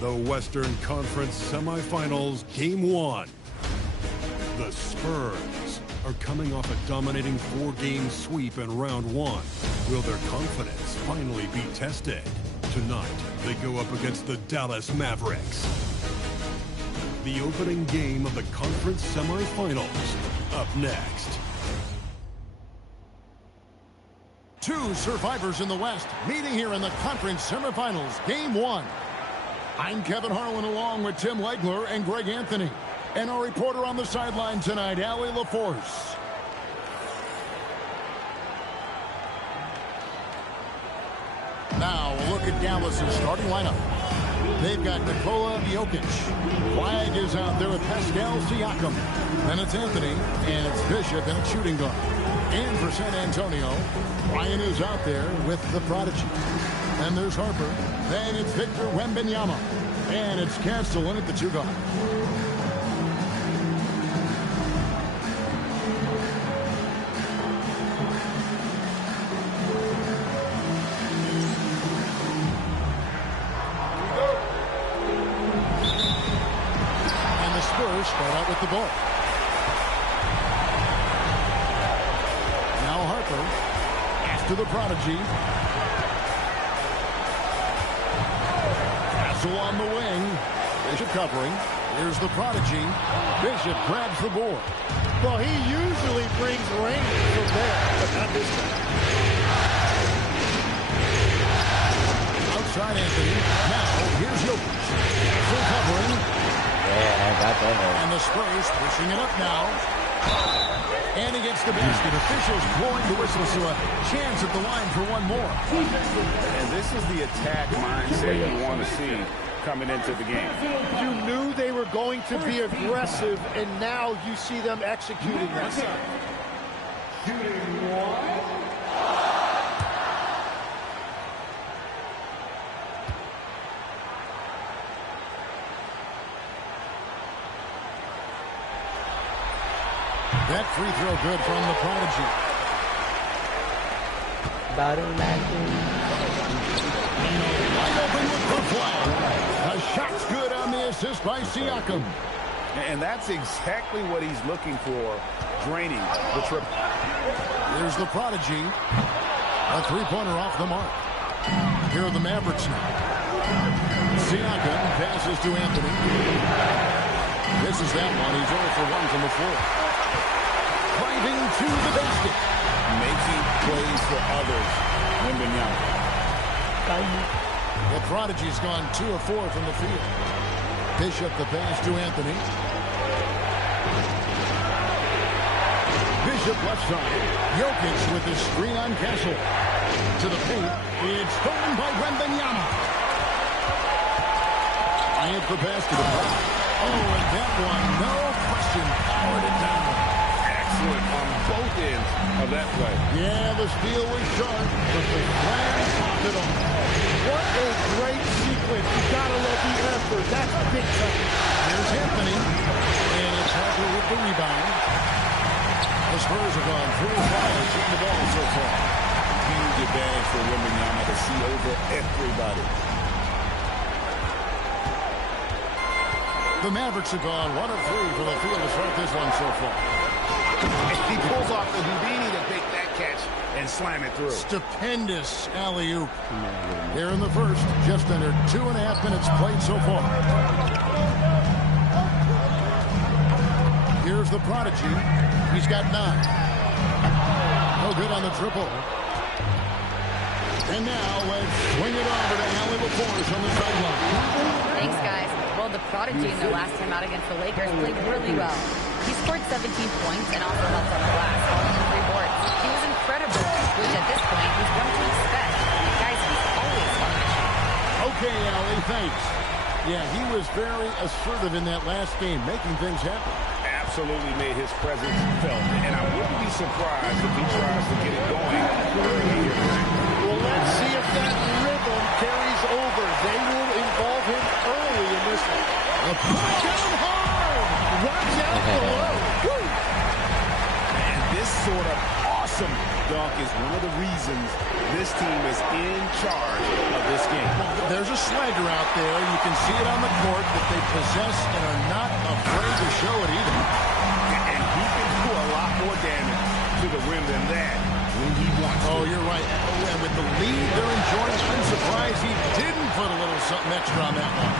The Western Conference Semifinals, Game 1. The Spurs are coming off a dominating 4-game sweep in Round 1. Will their confidence finally be tested? Tonight, they go up against the Dallas Mavericks. The opening game of the conference semifinals, up next. Two survivors in the West meeting here in the conference semifinals, Game 1. I'm Kevin Harlan along with Tim Legler and Greg Anthony. And our reporter on the sideline tonight, Allie LaForce. Now a look at Dallas' starting lineup. They've got Nikola Jokic. Wyatt is out there with Pascal Siakam. Then it's Anthony, and it's Bishop, and it's shooting guard. And for San Antonio, Ryan is out there with the Prodigy. And there's Harper. Then it's Victor Wembanyama. And it's Castellan at the 2 guard. And the Spurs start out with the ball. Now Harper. After the Prodigy. On the wing. Bishop covering. Here's the Prodigy. Bishop grabs the board. Well, he usually brings rain from there, but not this time. Outside Anthony. Now, here's Jokic. Full covering. Yeah, I got that. And the Spurs pushing it up now. And he gets the basket. Officials blowing the whistle, so a chance at the line for one more. And this is the attack mindset you want to see coming into the game. You knew they were going to be aggressive, and now you see them executing that. Shooting one. That free throw good from the Prodigy. Wide open with the flag. A shot's good on the assist by Siakam. And that's exactly what he's looking for, draining the triple. Here's the Prodigy. A three-pointer off the mark. Here are the Mavericks now. Siakam passes to Anthony. This is that one. He's 0 for 1 from the floor. Driving to the basket. Making plays for others. Wembanyama. The Prodigy's gone 2 of 4 from the field. Bishop the pass to Anthony. Bishop left side. Jokic with the screen on Castle. To the paint. It's stolen by Wembanyama. Bryant the basket. Oh, and that one, no question, powered it down. Excellent on both ends of that play. Yeah, the steal was sharp, but the flag topped it off. What a great sequence. You gotta love the effort. That's big time. Here's Anthony, and it's Harper with the rebound. The Spurs have gone 3 of 5 shooting the ball so far. Huge advantage for Wembanyama to see over everybody. The Mavericks have gone 1 of 3 for the field to start this one so far. He pulls off the Houdini to make that catch and slam it through. Stupendous alley-oop. Here in the first, just under 2.5 minutes played so far. Here's the Prodigy. He's got 9. No good on the triple. And now let's swing it over to Allie LaForce on the sideline. Thanks, guys. Well, the Prodigy in their last time out against the Lakers played really well. He scored 17 points and also helped on the glass, falling to 3 boards. He was incredible, which at this point is what to expect. Guys, he's always fun. Okay, Allie, thanks. Yeah, he was very assertive in that last game, making things happen. Absolutely made his presence felt. And I wouldn't be surprised if he tries to get it going early here. Well, let's see if that rhythm carries over. They will involve him early in this one. Down hard. Watch out below. Woo! And this sort of awesome dunk is one of the reasons this team is in charge of this game. There's a swagger out there. You can see it on the court that they possess and are not afraid to show it either. And he can do a lot more damage to the rim than that when he wants to. Oh, you're right. Oh, and with the lead they're enjoying, I'm surprised he didn't put a little something extra on that one.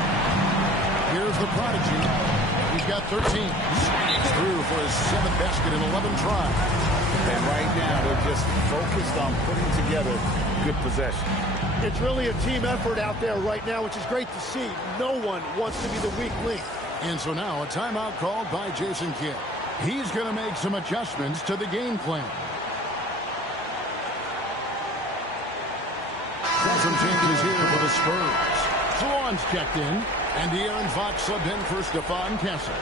Here's the prodigy. He's got 13. Sneaks through for his 7th basket in 11 tries. And right now, they're just focused on putting together good possession. It's really a team effort out there right now, which is great to see. No one wants to be the weak link. And so now a timeout called by Jason Kidd. He's going to make some adjustments to the game plan. Some changes here for the Spurs. Swan's checked in, and De'Aaron Fox subbed in for Stephon Castle.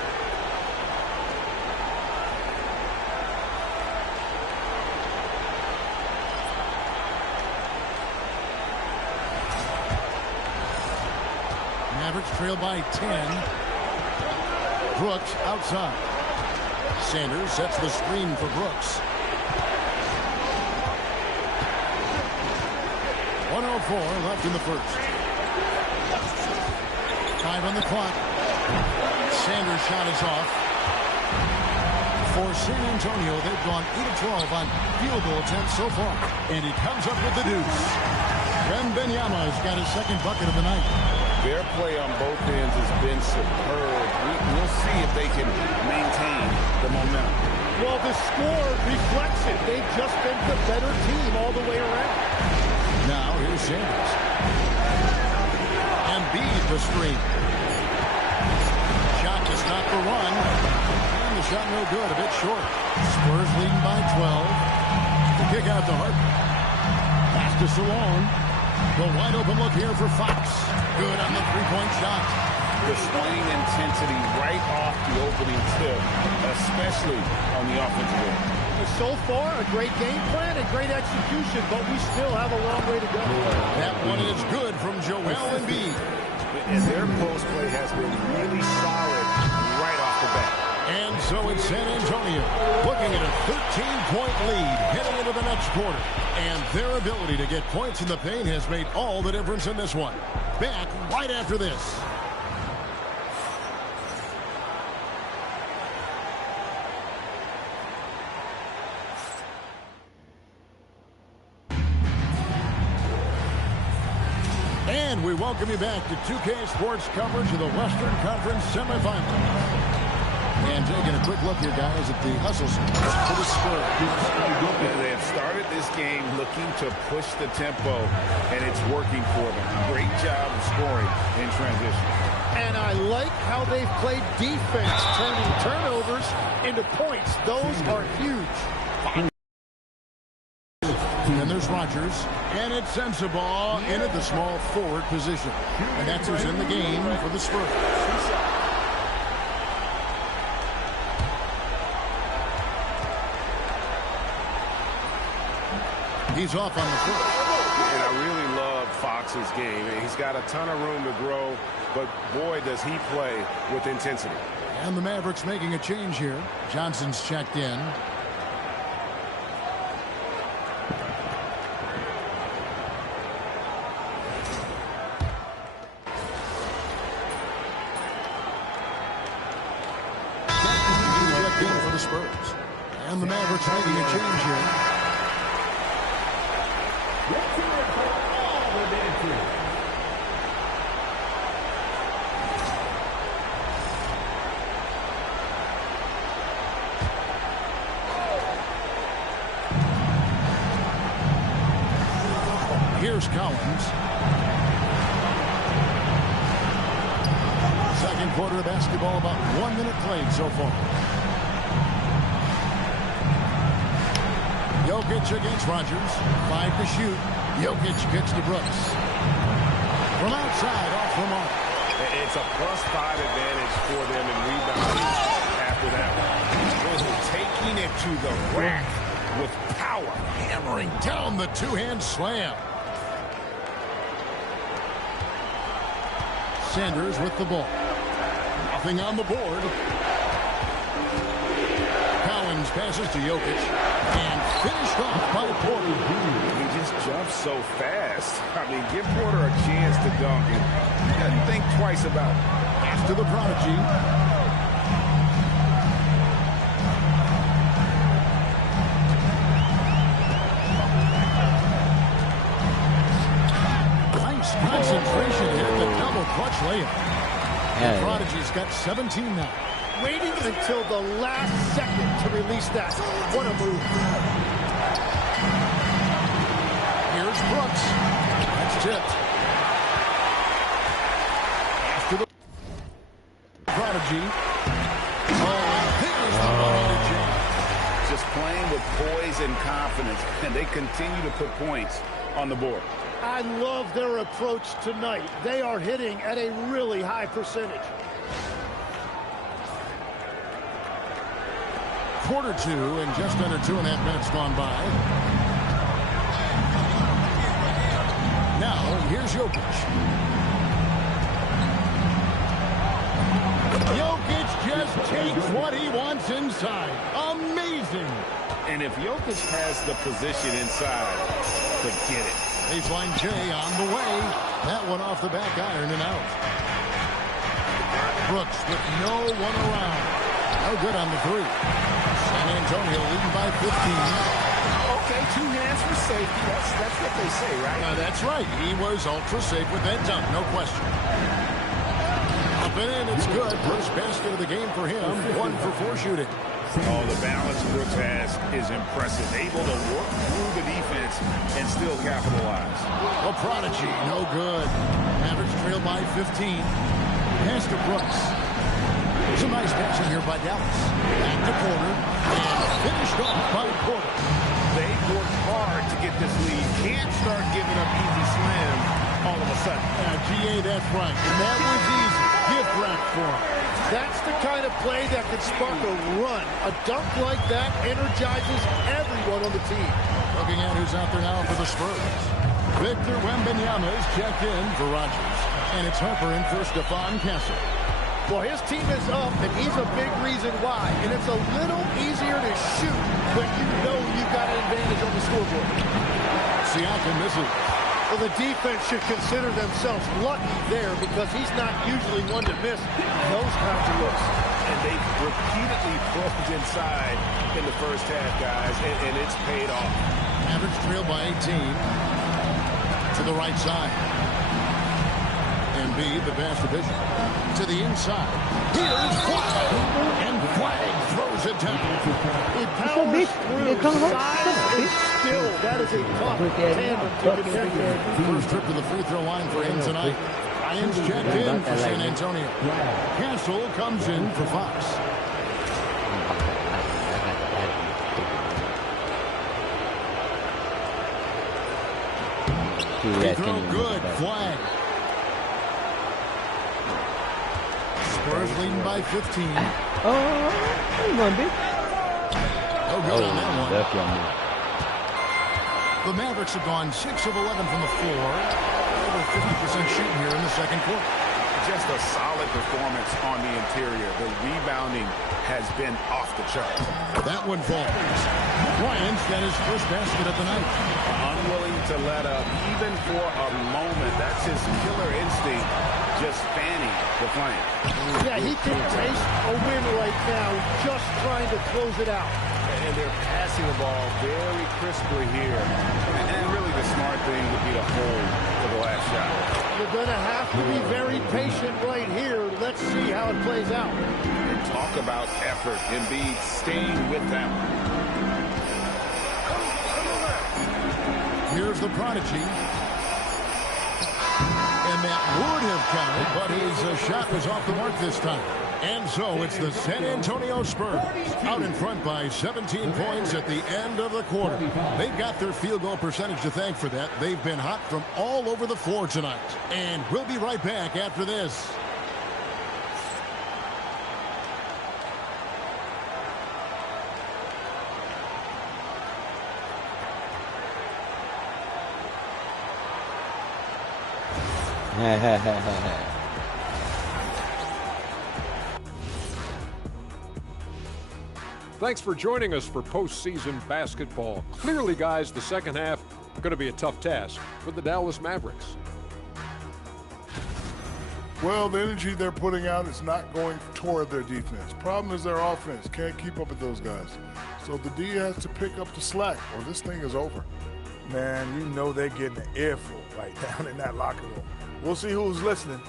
Mavericks trail by 10. Brooks outside. Sanders sets the screen for Brooks. 104 left in the first. 5 on the clock. Sanders' shot is off. For San Antonio, they've gone 8 of 12 on field goal attempts so far. And he comes up with the deuce. Wembanyama's got his 2nd bucket of the night. Their play on both ends has been superb. We'll see if they can maintain the momentum. Well, the score reflects it. They've just been the better team all the way around. Now here's Sanders. Embiid the screen. Shot to stop the run. And the shot no good, a bit short. Spurs leading by 12. The kick out to Hart. Pass to Salone. The wide open look here for Fox. Good on the three-point shot. Displaying intensity right off the opening tip, especially on the offensive end. So far, a great game plan and great execution, but we still have a long way to go. That one is good from Joel Embiid. And their post play has been really solid right off the bat. And so it's San Antonio looking at a 13-point lead heading into the next quarter. And their ability to get points in the paint has made all the difference in this one. Back right after this. And we welcome you back to 2K Sports coverage of the Western Conference semifinals. And taking a quick look here, guys, at the hustle for the Spurs. They have started this game looking to push the tempo, and it's working for them. Great job of scoring in transition. And I like how they've played defense, turning turnovers into points. Those are huge. And there's Rodgers, and it's sensible in at the small forward position. And that's who's in the game for the Spurs. He's off on the foot. And I really love Fox's game. He's got a ton of room to grow, but boy, does he play with intensity. And the Mavericks making a change here. Johnson's checked in. Checked in for the Spurs. And the Mavericks making a change here. Here's Collins. Second quarter of basketball, about 1 minute played so far. Jokic against Rodgers. 5 to shoot. Jokic kicks to Brooks. From outside, off the mark. It's a +5 advantage for them in rebounding after that one. Taking it to the rack with power. Hammering down the two-hand slam. Sanders with the ball. Nothing on the board. Collins passes to Jokic. And finished off by Porter. He just jumps so fast. I mean, give Porter a chance to dunk, and he doesn't think twice about it. Pass to the prodigy. Nice concentration hit, the double clutch layup. The prodigy's got 17 now. Waiting until the last second to release that. What a move. Here's Brooks. That's tipped. After the prodigy. Oh, and there's the one-handed jam. Just playing with poise and confidence, and they continue to put points on the board. I love their approach tonight. They are hitting at a really high percentage. Quarter two and just under 2.5 minutes gone by. Now, here's Jokic. Jokic just takes what he wants inside. Amazing. And if Jokic has the position inside, forget it. Baseline J on the way. That one off the back iron and out. Brooks with no one around. No good on the three. San Antonio leading by 15. Okay, 2 hands for safety. That's what they say, right? That's right. He was ultra safe with that dunk, no question. Up and in, it's good. First basket of the game for him. 1 for 4 shooting. Oh, the balance Brooks has is impressive. Able to work through the defense and still capitalize. A prodigy, no good. Mavericks trail by 15. Pass to Brooks. Some nice passing here by Dallas. Back to Porter. And finished off by Porter. They worked hard to get this lead. Can't start giving up easy slam all of a sudden. GA, that's right. And that was easy. Gift wrap for him. That's the kind of play that could spark a run. A dunk like that energizes everyone on the team. Looking at who's out there now for the Spurs. Victor Wembanyama is checked in for Rodgers. And it's Harper in for Stephon Castle. Well, his team is up, and he's a big reason why. And it's a little easier to shoot when you know you've got an advantage on the scoreboard. Siakam misses. Well, the defense should consider themselves lucky there because he's not usually one to miss those kinds of looks. And they've repeatedly probed inside in the first half, guys, and it's paid off. Average trail by 18. To the right side. Embiid, the pass to Bishop. To the inside. Here's Flag. And Flag throws it down. He powers through size and skill. That is a tough tandem to contend. First trip to the free throw line for him tonight. Ryan's checked in for San Antonio. Castle comes in for Fox. Free throw good. Flag. Spurs leading by 15. Oh, one bit. No good on that one. The Mavericks have gone 6 of 11 from the floor. Over 50% shooting here in the second quarter. Just a solid performance on the interior. The rebounding has been off the charts. That one falls. Bryant's got his first basket of the night. Unwilling to let up, even for a moment. That's his killer instinct, just fanning the flame. Yeah, he can taste a win right now, just trying to close it out. And they're passing the ball very crisply here. And really the smart thing would be to hold for the last shot. You're going to have to be very patient right here. Let's see how it plays out. And talk about effort. Embiid staying with them. Here's the prodigy. And that would have counted, but his shot was off the mark this time. And so it's the San Antonio Spurs out in front by 17 points at the end of the quarter. They've got their field goal percentage to thank for that. They've been hot from all over the floor tonight. And we'll be right back after this. Thanks for joining us for postseason basketball. Clearly, guys, the second half going to be a tough task for the Dallas Mavericks. Well, the energy they're putting out is not going toward their defense. Problem is their offense can't keep up with those guys. So the D has to pick up the slack or this thing is over. Man, you know they're getting an earful right down in that locker room. We'll see who's listening.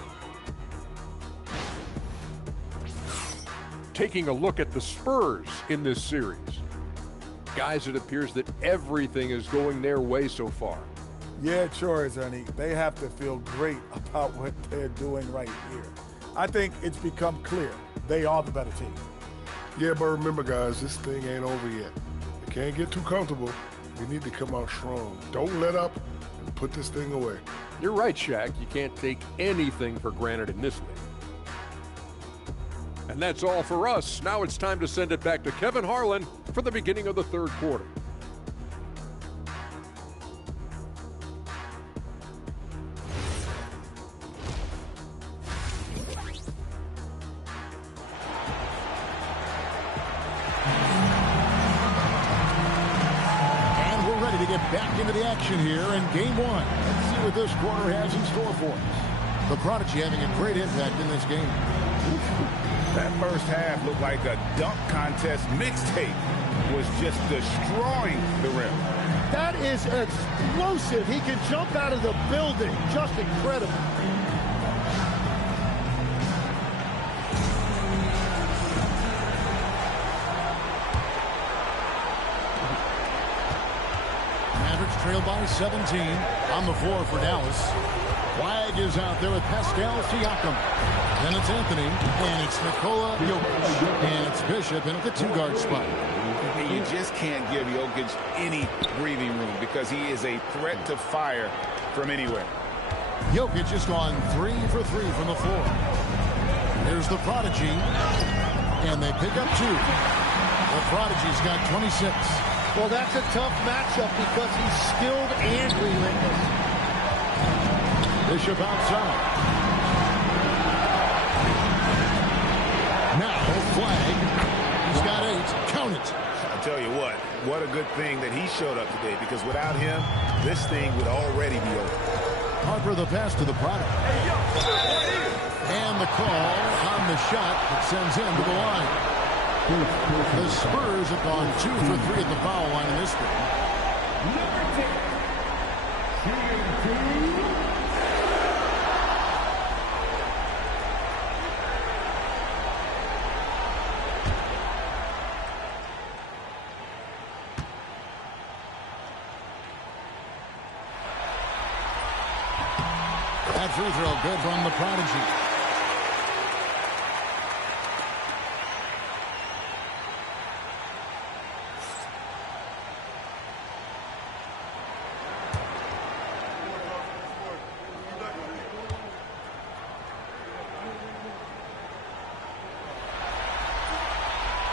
Taking a look at the Spurs in this series. Guys, it appears that everything is going their way so far. Yeah, it sure is, Ernie. They have to feel great about what they're doing right here. I think it's become clear they are the better team. Yeah, but remember, guys, this thing ain't over yet. You can't get too comfortable. We need to come out strong. Don't let up and put this thing away. You're right, Shaq. You can't take anything for granted in this league. And that's all for us. Now it's time to send it back to Kevin Harlan for the beginning of the third quarter. And we're ready to get back into the action here in game one. Let's see what this quarter has in store for us. The Prodigy having a great impact in this game. That first half looked like a dunk contest mixtape. Was just destroying the rim. That is explosive. He can jump out of the building. Just incredible. Mavericks trail by 17 on the floor for Dallas. Wag is out there with Pascal Siakam. Then it's Anthony, and it's Nikola Jokic. And it's Bishop in at the two-guard spot. You just can't give Jokic any breathing room because he is a threat to fire from anywhere. Jokic has gone 3 for 3 from the floor. Here's the Prodigy, and they pick up 2. The Prodigy's got 26. Well, that's a tough matchup because he's skilled and relentless. Bishop outside. Now, Flag. He's got 8. Count it. I tell you what a good thing that he showed up today because without him, this thing would already be over. Harper the pass to the product. And the call on the shot that sends him to the line. The Spurs have gone 2 for 3 at the foul line in this game. That free throw good from the Prodigy.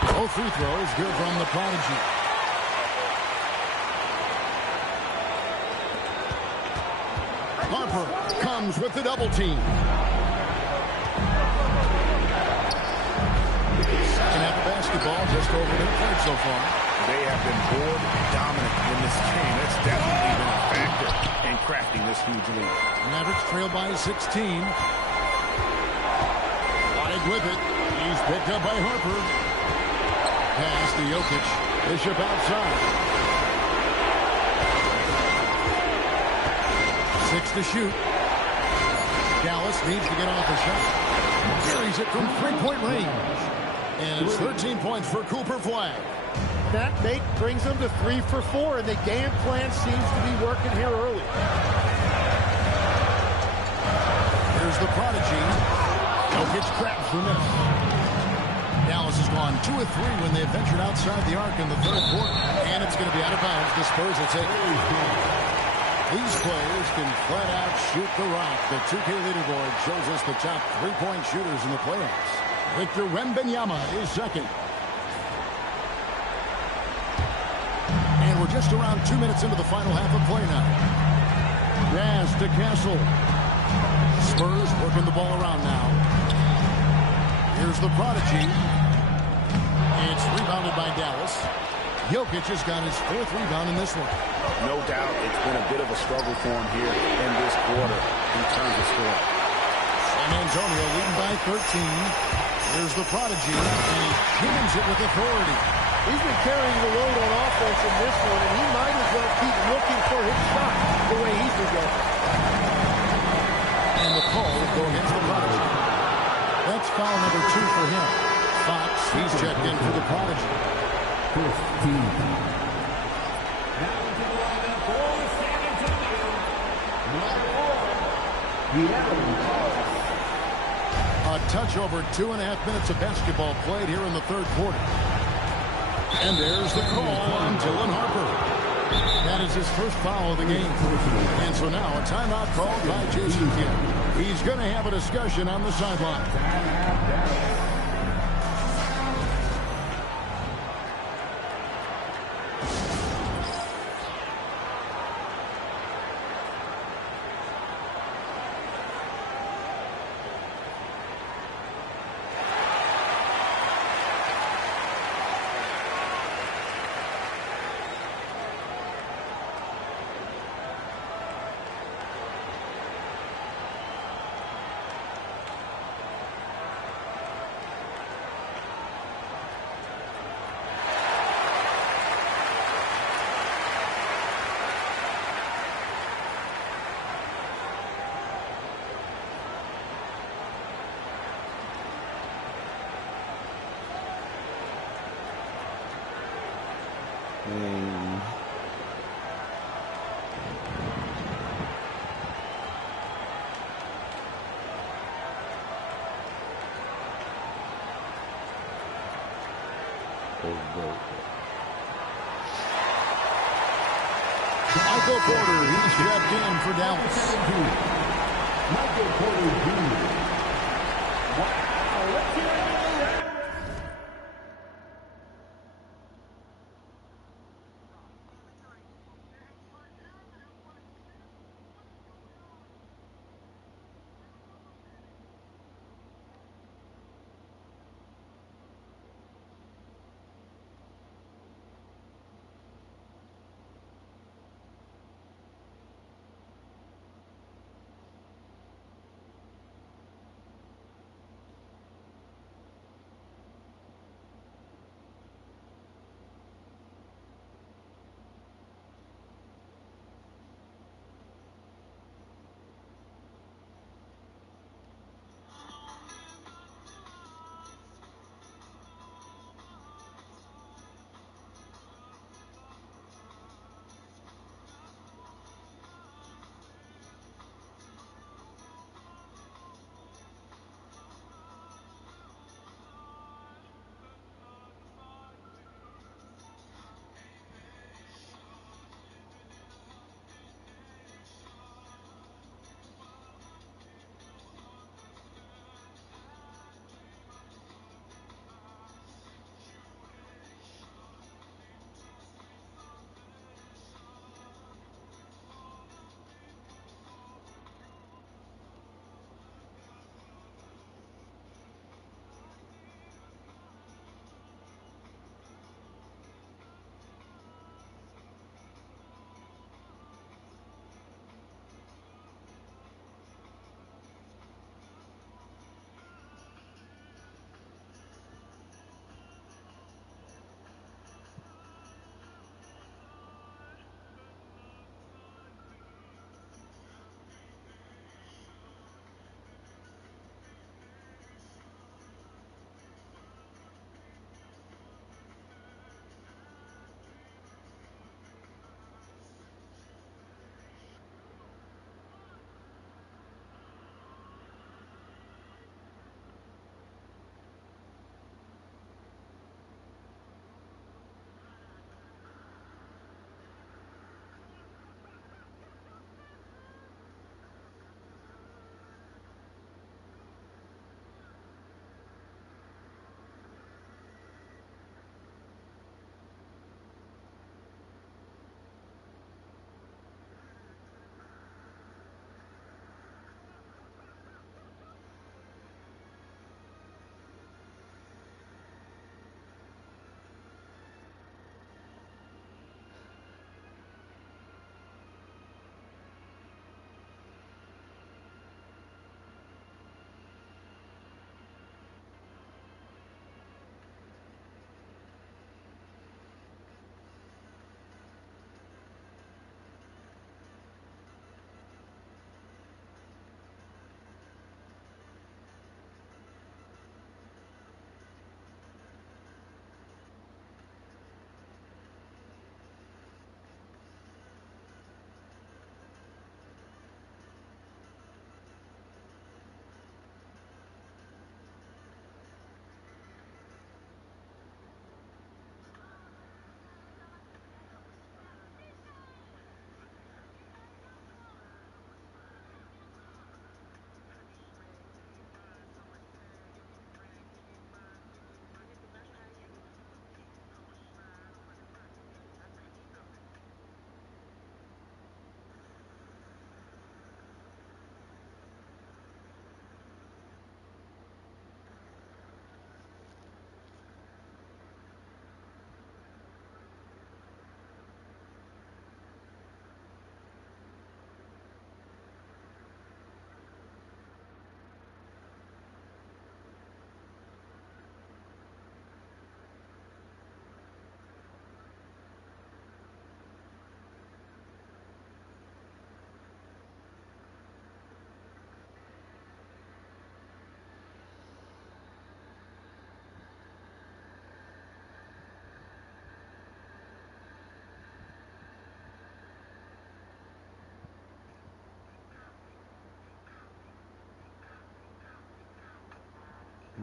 Both free throws good from the Prodigy. Harper comes with the double team. Second half of basketball, just over 8 points so far. They have been board dominant in this game. That's definitely been a factor in crafting this huge lead. Mavericks trail by 16. Wide with it. He's picked up by Harper. Pass to Jokic. Bishop outside. 6 to shoot. Dallas needs to get off a shot. Carries it from three-point range. And it's 13 points for Cooper Flag. That brings them to 3 for 4, and the game plan seems to be working here early. Here's the Prodigy. Jokic grabs the miss. Dallas has gone 2 of 3 when they've ventured outside the arc in the third quarter. And it's going to be out of bounds. The Spurs will take it. These players can flat out shoot the rock. The 2K leaderboard shows us the top 3-point shooters in the playoffs. Victor Wembanyama is second. And we're just around 2 minutes into the final half of play now. Pass to Castle. Spurs working the ball around now. Here's the prodigy. It's rebounded by Dallas. Jokic has got his 4th rebound in this one. No doubt it's been a bit of a struggle for him here in this quarter in terms of scoring. San Antonio leading by 13. Here's the prodigy, and he jams it with authority. He's been carrying the load on offense in this one, and he might as well keep looking for his shot the way he's been going. And the call will go against the prodigy. That's foul number 2 for him. Fox, he's checked in for the prodigy. 15. A touch over 2.5 minutes of basketball played here in the 3rd quarter. And there's the call on Dylan Harper. That is his first foul of the game. And so now a timeout called by Jason Kidd. He's going to have a discussion on the sideline. Michael Porter, he's checked in for Dallas. Michael Porter Jr. Wow, let's hear it.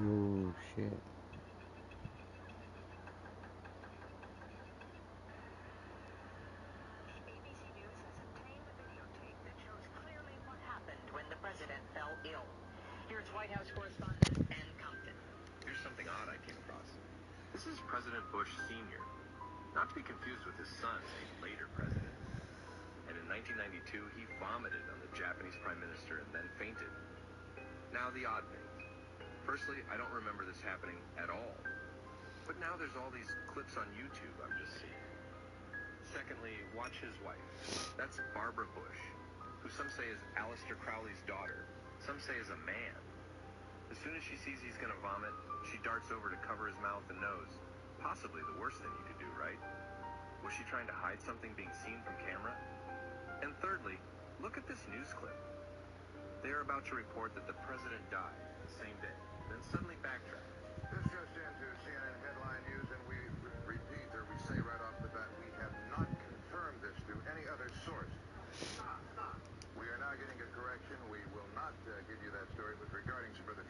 Oh shit. ABC News has obtained a videotape that shows clearly what happened when the president fell ill. Here's White House correspondent Ann Compton. Here's something odd I came across. This is President Bush Sr., not to be confused with his son, a later president. And in 1992, he vomited on the Japanese prime minister and then fainted. Now the odd things. Firstly, I don't remember this happening at all. But now there's all these clips on YouTube I'm just seeing. Secondly, watch his wife. That's Barbara Bush, who some say is Aleister Crowley's daughter. Some say is a man. As soon as she sees he's going to vomit, she darts over to cover his mouth and nose. Possibly the worst thing you could do, right? Was she trying to hide something being seen from camera? And thirdly, look at this news clip. They are about to report that the president died the same day, then suddenly backtrack. This just into CNN headline news, and we repeat, or we say right off the bat, we have not confirmed this through any other source. Stop. We are now getting a correction. We will not give you that story, but regarding some further...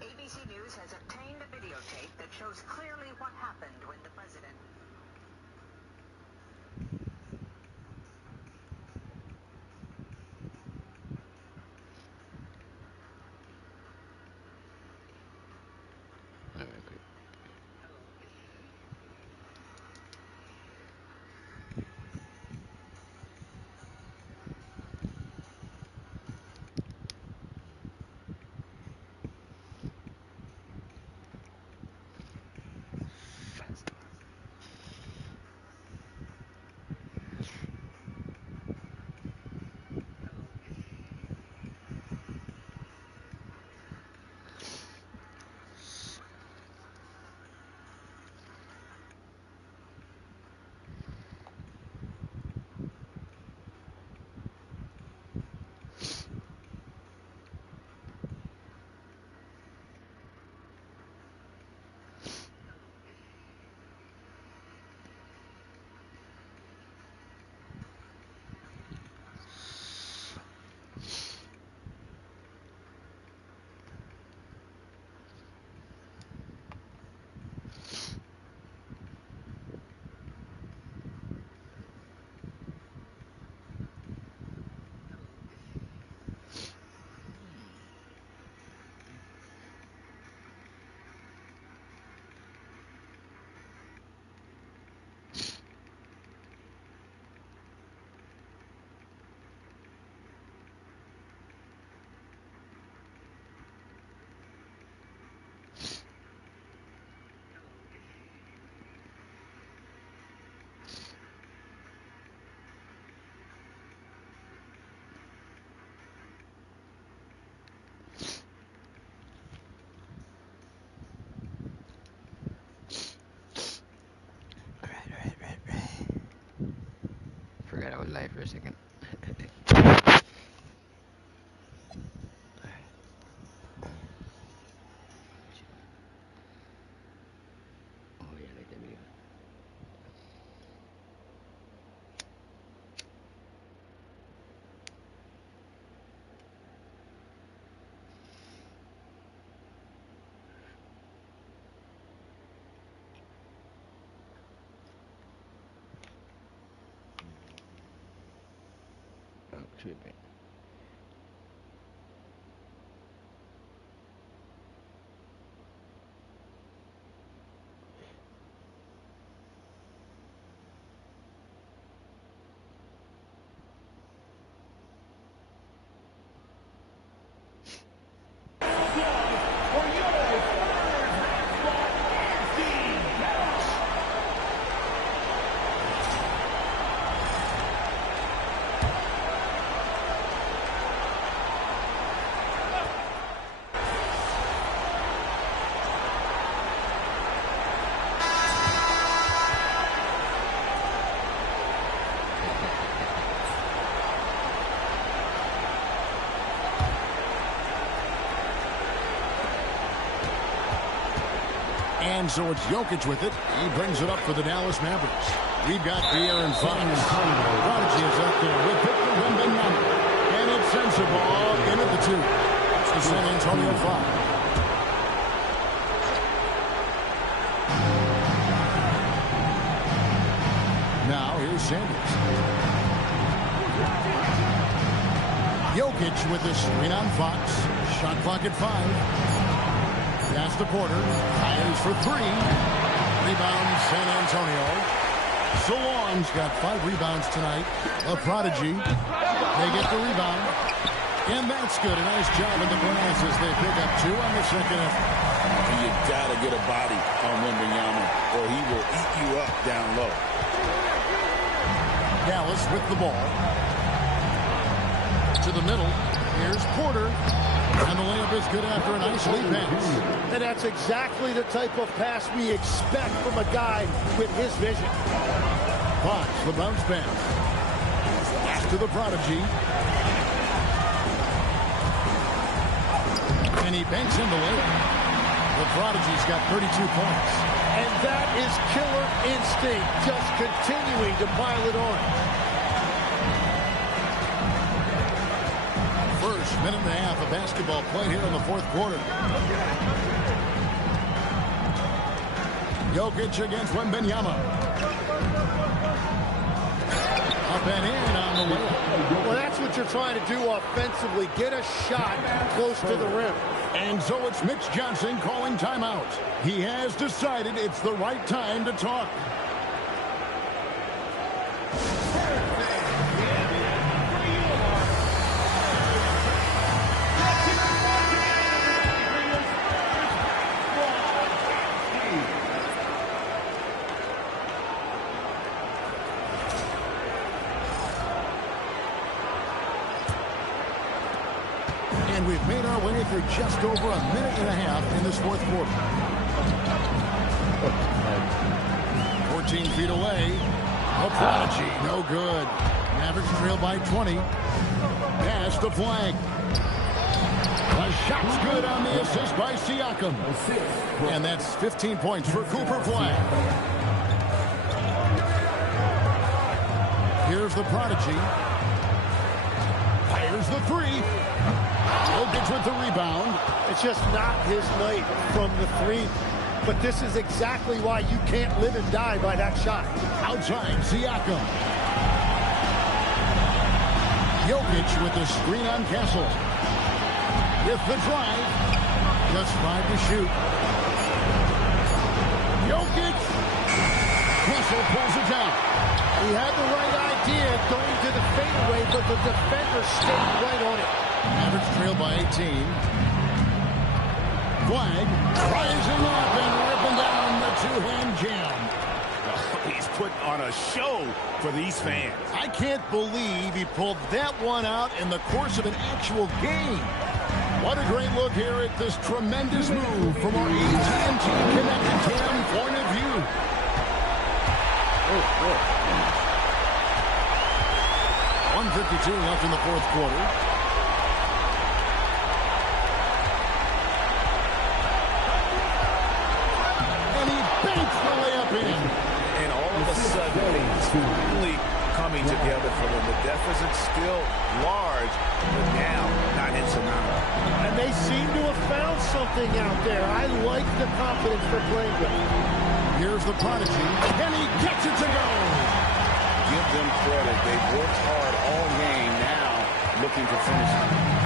ABC News has obtained a videotape that shows clearly what happened when the president... Forgot I was live for a second. Oh yeah, I like that video. Oh, tripping. And so it's Jokic with it. He brings it up for the Dallas Mavericks. We've got De'Aaron Fox. Prodigy is up there with Victor Wembanyama. And it sends the ball in at the 2. It's the San Antonio Fox. Sanders. Jokic with the screen on Fox. Shot clock at 5. Pass to Porter. Fires for 3. Rebound San Antonio. Solong's got 5 rebounds tonight. A prodigy. They get the rebound. And that's good. A nice job in the glass as they pick up 2 on the second effort. And you got to get a body on Wembanyama or he will eat you up down low. Dallas with the ball. To the middle. Here's Porter. And the layup is good after a nice lead pass. And that's exactly the type of pass we expect from a guy with his vision. Fox, the bounce pass. Pass to the prodigy. And he banks in the layup. The prodigy's got 32 points. And that is killer instinct, just continuing to pile it on. First minute and a half of basketball played here in the fourth quarter. Jokic against Wembanyama. Up and in on the layup. Well, that's what you're trying to do offensively. Get a shot close to the rim. And so it's Mitch Johnson calling timeout. He has decided it's the right time to talk. And we've made our way through just over a minute and a half in this fourth quarter. 14 feet away. A prodigy, no good. Mavericks trail by 20. Pass the flag. The shot's good on the assist by Siakam. And that's 15 points for Cooper Flag. Here's the prodigy. Fires the 3. Jokic with the rebound. It's just not his night from the 3. But this is exactly why you can't live and die by that shot. Outside, Siakam. Jokic with the screen on Castle. With the drive. Just 5 to shoot. Jokic. Castle pulls it down. He had the right idea going to the fadeaway, but the defender stayed right on it. Mavericks trail by 18. Flag rising up and ripping down the two-hand jam. He's putting on a show for these fans. I can't believe he pulled that one out in the course of an actual game. What a great look here at this tremendous move from our AT&T Connected Cam point of view. 1:52 left in the fourth quarter. And he banks the layup in. And all of a sudden, it's really coming together for them. The deficit's still large, but now not insurmountable. And they seem to have found something out there. I like the confidence they're playing with. Here's the prodigy, and he gets it to go. Give them credit. They've worked hard all game, now looking to finish.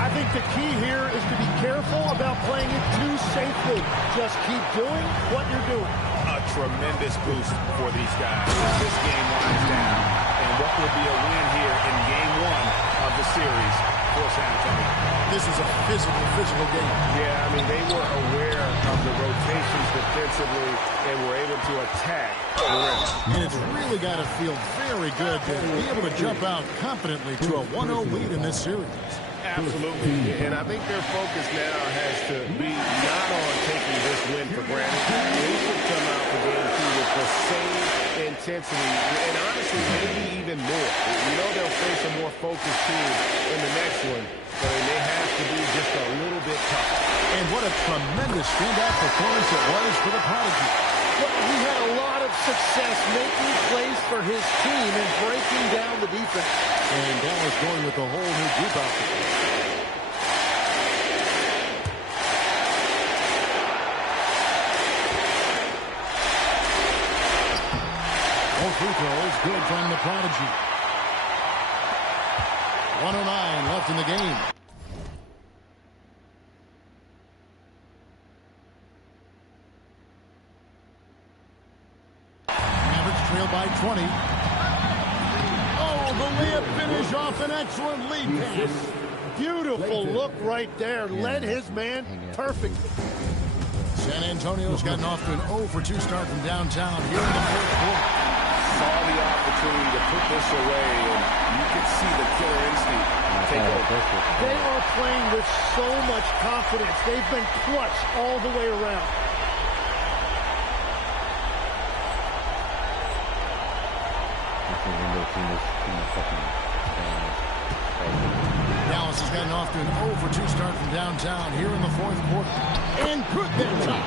I think the key here is to be careful about playing it too safely. Just keep doing what you're doing. A tremendous boost for these guys as this game winds down. And what will be a win here in game 1 of the series for San Antonio. This is a physical game. Yeah, I mean, they were aware of the rotations defensively and were able to attack the rim. And it's really got to feel very good to be able to jump out confidently to a 1-0 lead in this series. Absolutely. And I think their focus now has to be not on taking this win for granted. They should come out for game 2 with the same intensity and honestly maybe even more. You know they'll face a more focused team in the next one, but they may have to be just a little bit tougher. And what a tremendous standout performance it was for the prodigy. Well, he had a lot of success making plays for his team and breaking down the defense. And Dallas going with a whole new group out there. All free throws good from the prodigy. 1:09 left in the game. Mavericks trail by 20. Oh, the layup finish off an excellent lead pass. Beautiful look right there. Led his man perfectly. San Antonio's gotten off to an 0 for 2 start from downtown here in the fourth quarter. Saw the opportunity to put this away, and you can see the killer instinct take over. They are playing with so much confidence. They've been clutch all the way around. Dallas has gotten off to an 0 for 2 start from downtown here in the fourth quarter. And good that time.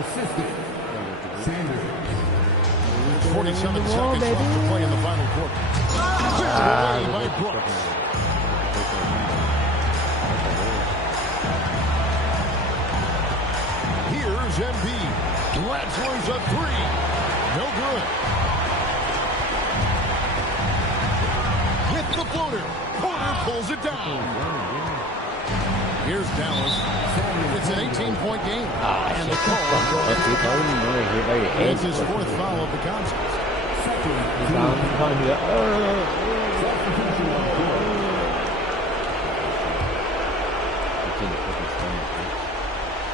Assistant. Sanders. 47 seconds left to play in the final quarter. Cleared away by Brooks. Here's Embiid. Latzler's a 3. No good. With the floater. Porter pulls it down. Here's Dallas. It's an 18-point game. And the call. It's his 4th foul of the contest.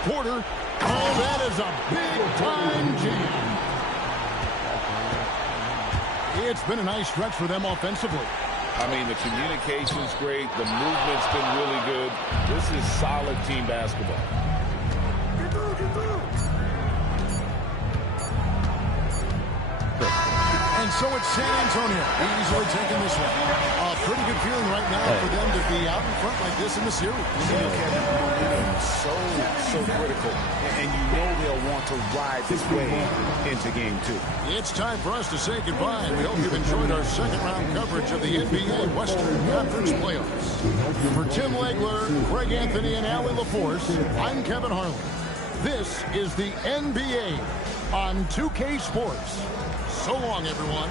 Porter. Oh, that is a big-time jam. It's been a nice stretch for them offensively. I mean, the communication's great. The movement's been really good. This is solid team basketball. And so it's San Antonio easily taking this one. A pretty good feeling right now for them to be out in front like this in the series. So critical. And you know they'll want to ride this way into game 2. It's time for us to say goodbye. We hope you've enjoyed our second-round coverage of the NBA Western Conference Playoffs. For Tim Legler, Craig Anthony, and Allie LaForce, I'm Kevin Harlan. This is the NBA on 2K Sports. So long, everyone.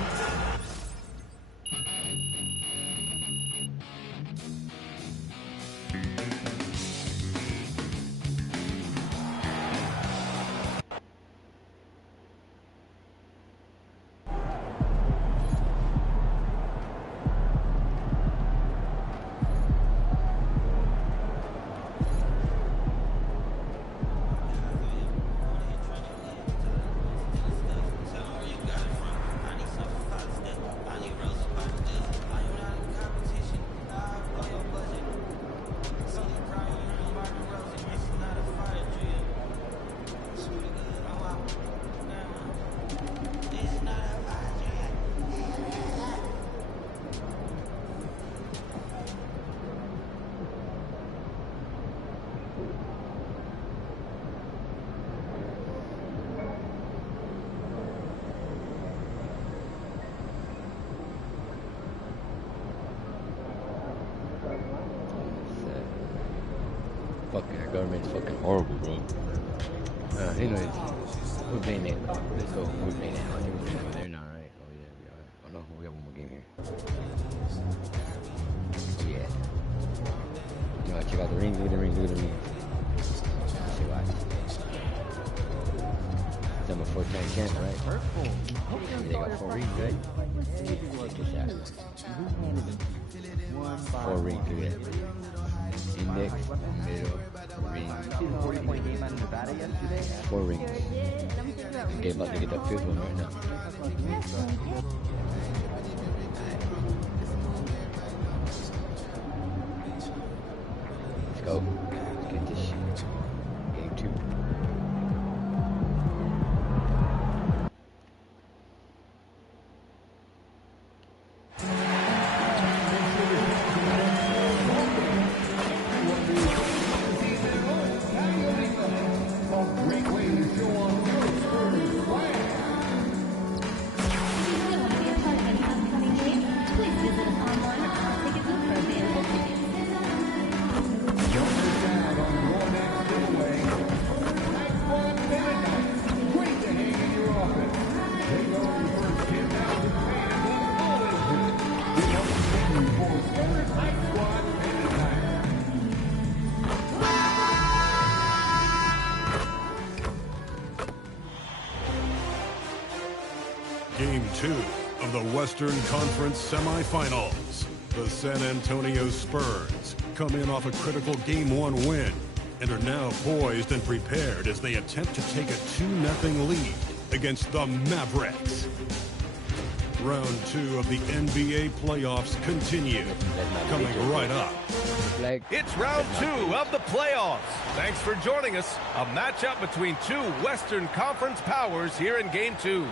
Government's fucking horrible, bro. Anyways, we're playing it. Let's go. We're playing it. I think we're playing over there now, right? Oh, yeah, we are. Oh, no, we got one more game here. Yeah. You want to check out the rings? Look at the rings. Look at the rings. Let's see why. I'm a 4-time champ, right? Purple. They got 4 rings, right? Four rings, look at that. Index, middle, ring. 40-point game on Nevada yesterday. 4 rings. Okay, about to get that 5th one right now. Let's go. Let's get this shit. Game 2. Jonas 2 of the Western Conference semifinals. The San Antonio Spurs come in off a critical Game 1 win and are now poised and prepared as they attempt to take a 2-0 lead against the Mavericks. Round 2 of the NBA playoffs continue. Coming right up. It's round 2 of the playoffs. Thanks for joining us. A matchup between two Western Conference powers here in Game 2.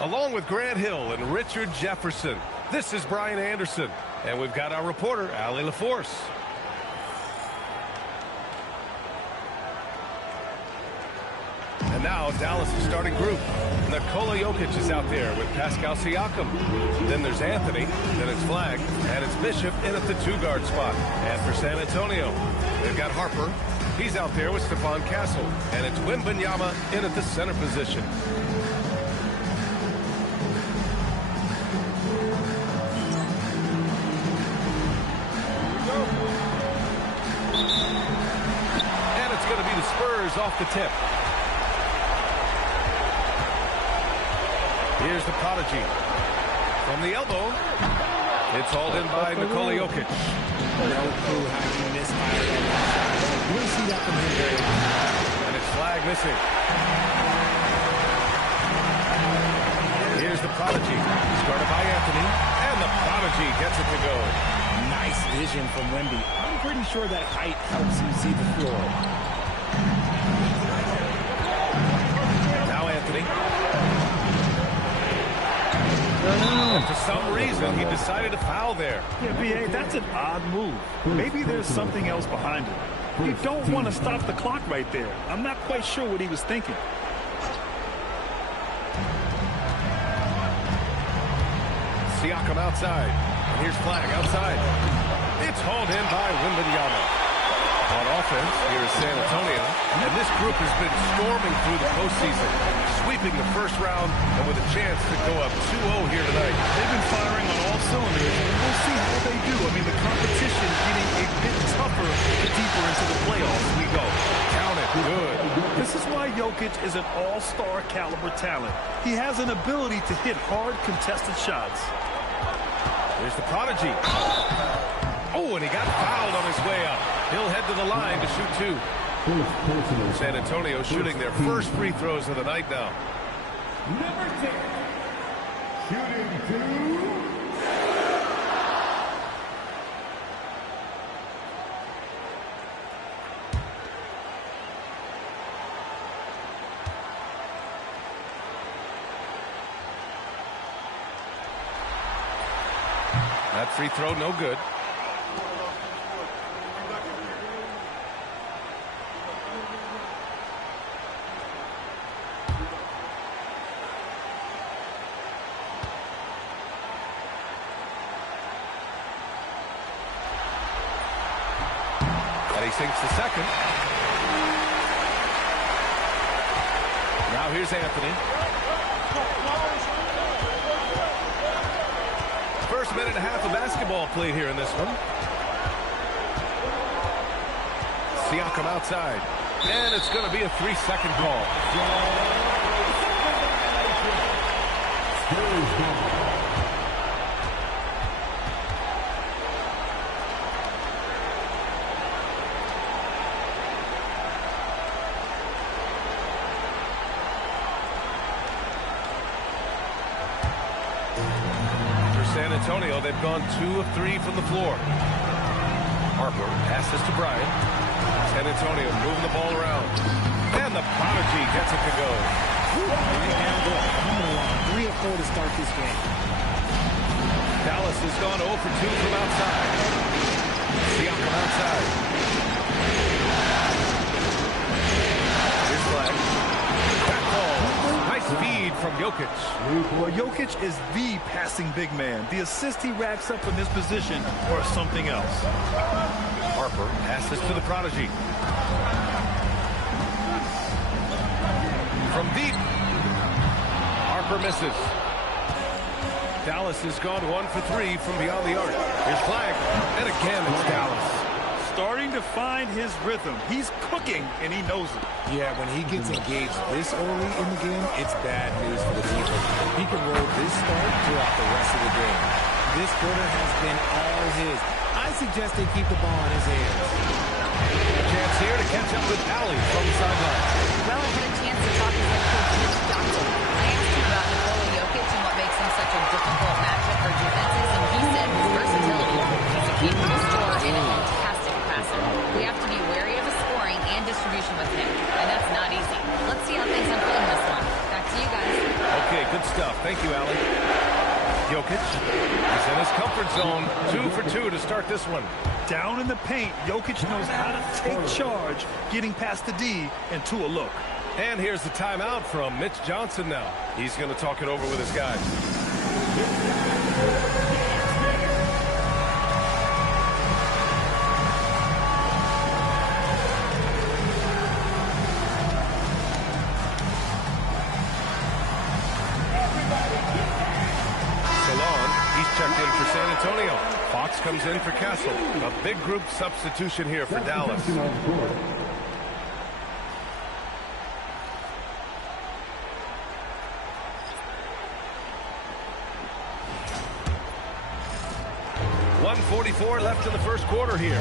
Along with Grant Hill and Richard Jefferson, this is Brian Anderson. And we've got our reporter, Allie LaForce. And now Dallas' starting group. Nikola Jokic is out there with Pascal Siakam. Then there's Anthony. Then it's Flagg. And it's Bishop in at the 2-guard spot. And for San Antonio, they've got Harper. He's out there with Stephon Castle. And it's Wembanyama in at the center position. And it's going to be the Spurs off the tip. Here's the prodigy. From the elbow. It's hauled in by Nikola Jokic. No clue how he missed by that. You don't see that from him very often. And it's Flagg missing. Here's the prodigy. Started by Anthony. And the prodigy gets it to go. Nice vision from Wemby. I'm pretty sure that height helps him see the floor. Now Anthony. And for some reason, he decided to foul there. Yeah, B.A., that's an odd move. Maybe there's something else behind it. You don't want to stop the clock right there. I'm not quite sure what he was thinking. Siakam outside. And here's Flagg outside. It's hauled in by Wembanyama. On offense, here is San Antonio. And this group has been storming through the postseason, sweeping the first round and with a chance to go up 2-0 here tonight. They've been firing on all cylinders, and we'll see how they do. I mean, the competition getting a bit tougher the deeper into the playoffs we go. Count it. Good. This is why Jokic is an all-star caliber talent. He has an ability to hit hard, contested shots. There's the prodigy. Oh, and he got fouled on his way up. He'll head to the line to shoot two. San Antonio shooting their first free throws of the night now. Number 10, shooting two. That free throw no good. He sinks the second. Now here's Anthony. First minute and a half of basketball played here in this one. Siakam outside. And it's going to be a 3-second call. San Antonio, they've gone 2 of 3 from the floor. Harper passes to Bryant. San Antonio moving the ball around. And the prodigy gets it to go. Coming along, 3 of 4 to start this game. Dallas has gone 0 for 2 from outside. Siakam outside. Here's Flagg. Back ball. Nice feed from Jokic. Well, Jokic is the passing big man. The assists he racks up in this position are something else. Harper passes to the prodigy. From deep. Harper misses. Dallas has gone 1 for 3 from beyond the arc. Here's Flagg. And again, it's Dallas. Starting to find his rhythm. He's cooking, and he knows it. Yeah, when he gets engaged this early in the game, it's bad news for the defense. He can roll this start throughout the rest of the game. This quarter has been all his. I suggest they keep the ball in his hands. A chance here to catch up with Allie from the sideline. Well, I had a chance to talk with Coach Mitch Johnson. I asked him about Nikola Jokic and what makes him such a difficult matchup for defenses, and he said his versatility. He's a capable scorer and a fantastic passer. We have to be wary of his scoring and distribution with him, and that's not easy. Let's see how things unfold in this one. Back to you guys. Okay, good stuff. Thank you, Allie. Jokic is in his comfort zone. 2 for 2 to start this one. Down in the paint, Jokic knows how to take charge, getting past the D and to a look. And here's the timeout from Mitch Johnson now. He's going to talk it over with his guys. Checked in for San Antonio. Fox comes in for Castle. A big group substitution here for Dallas. .144 left in the first quarter here.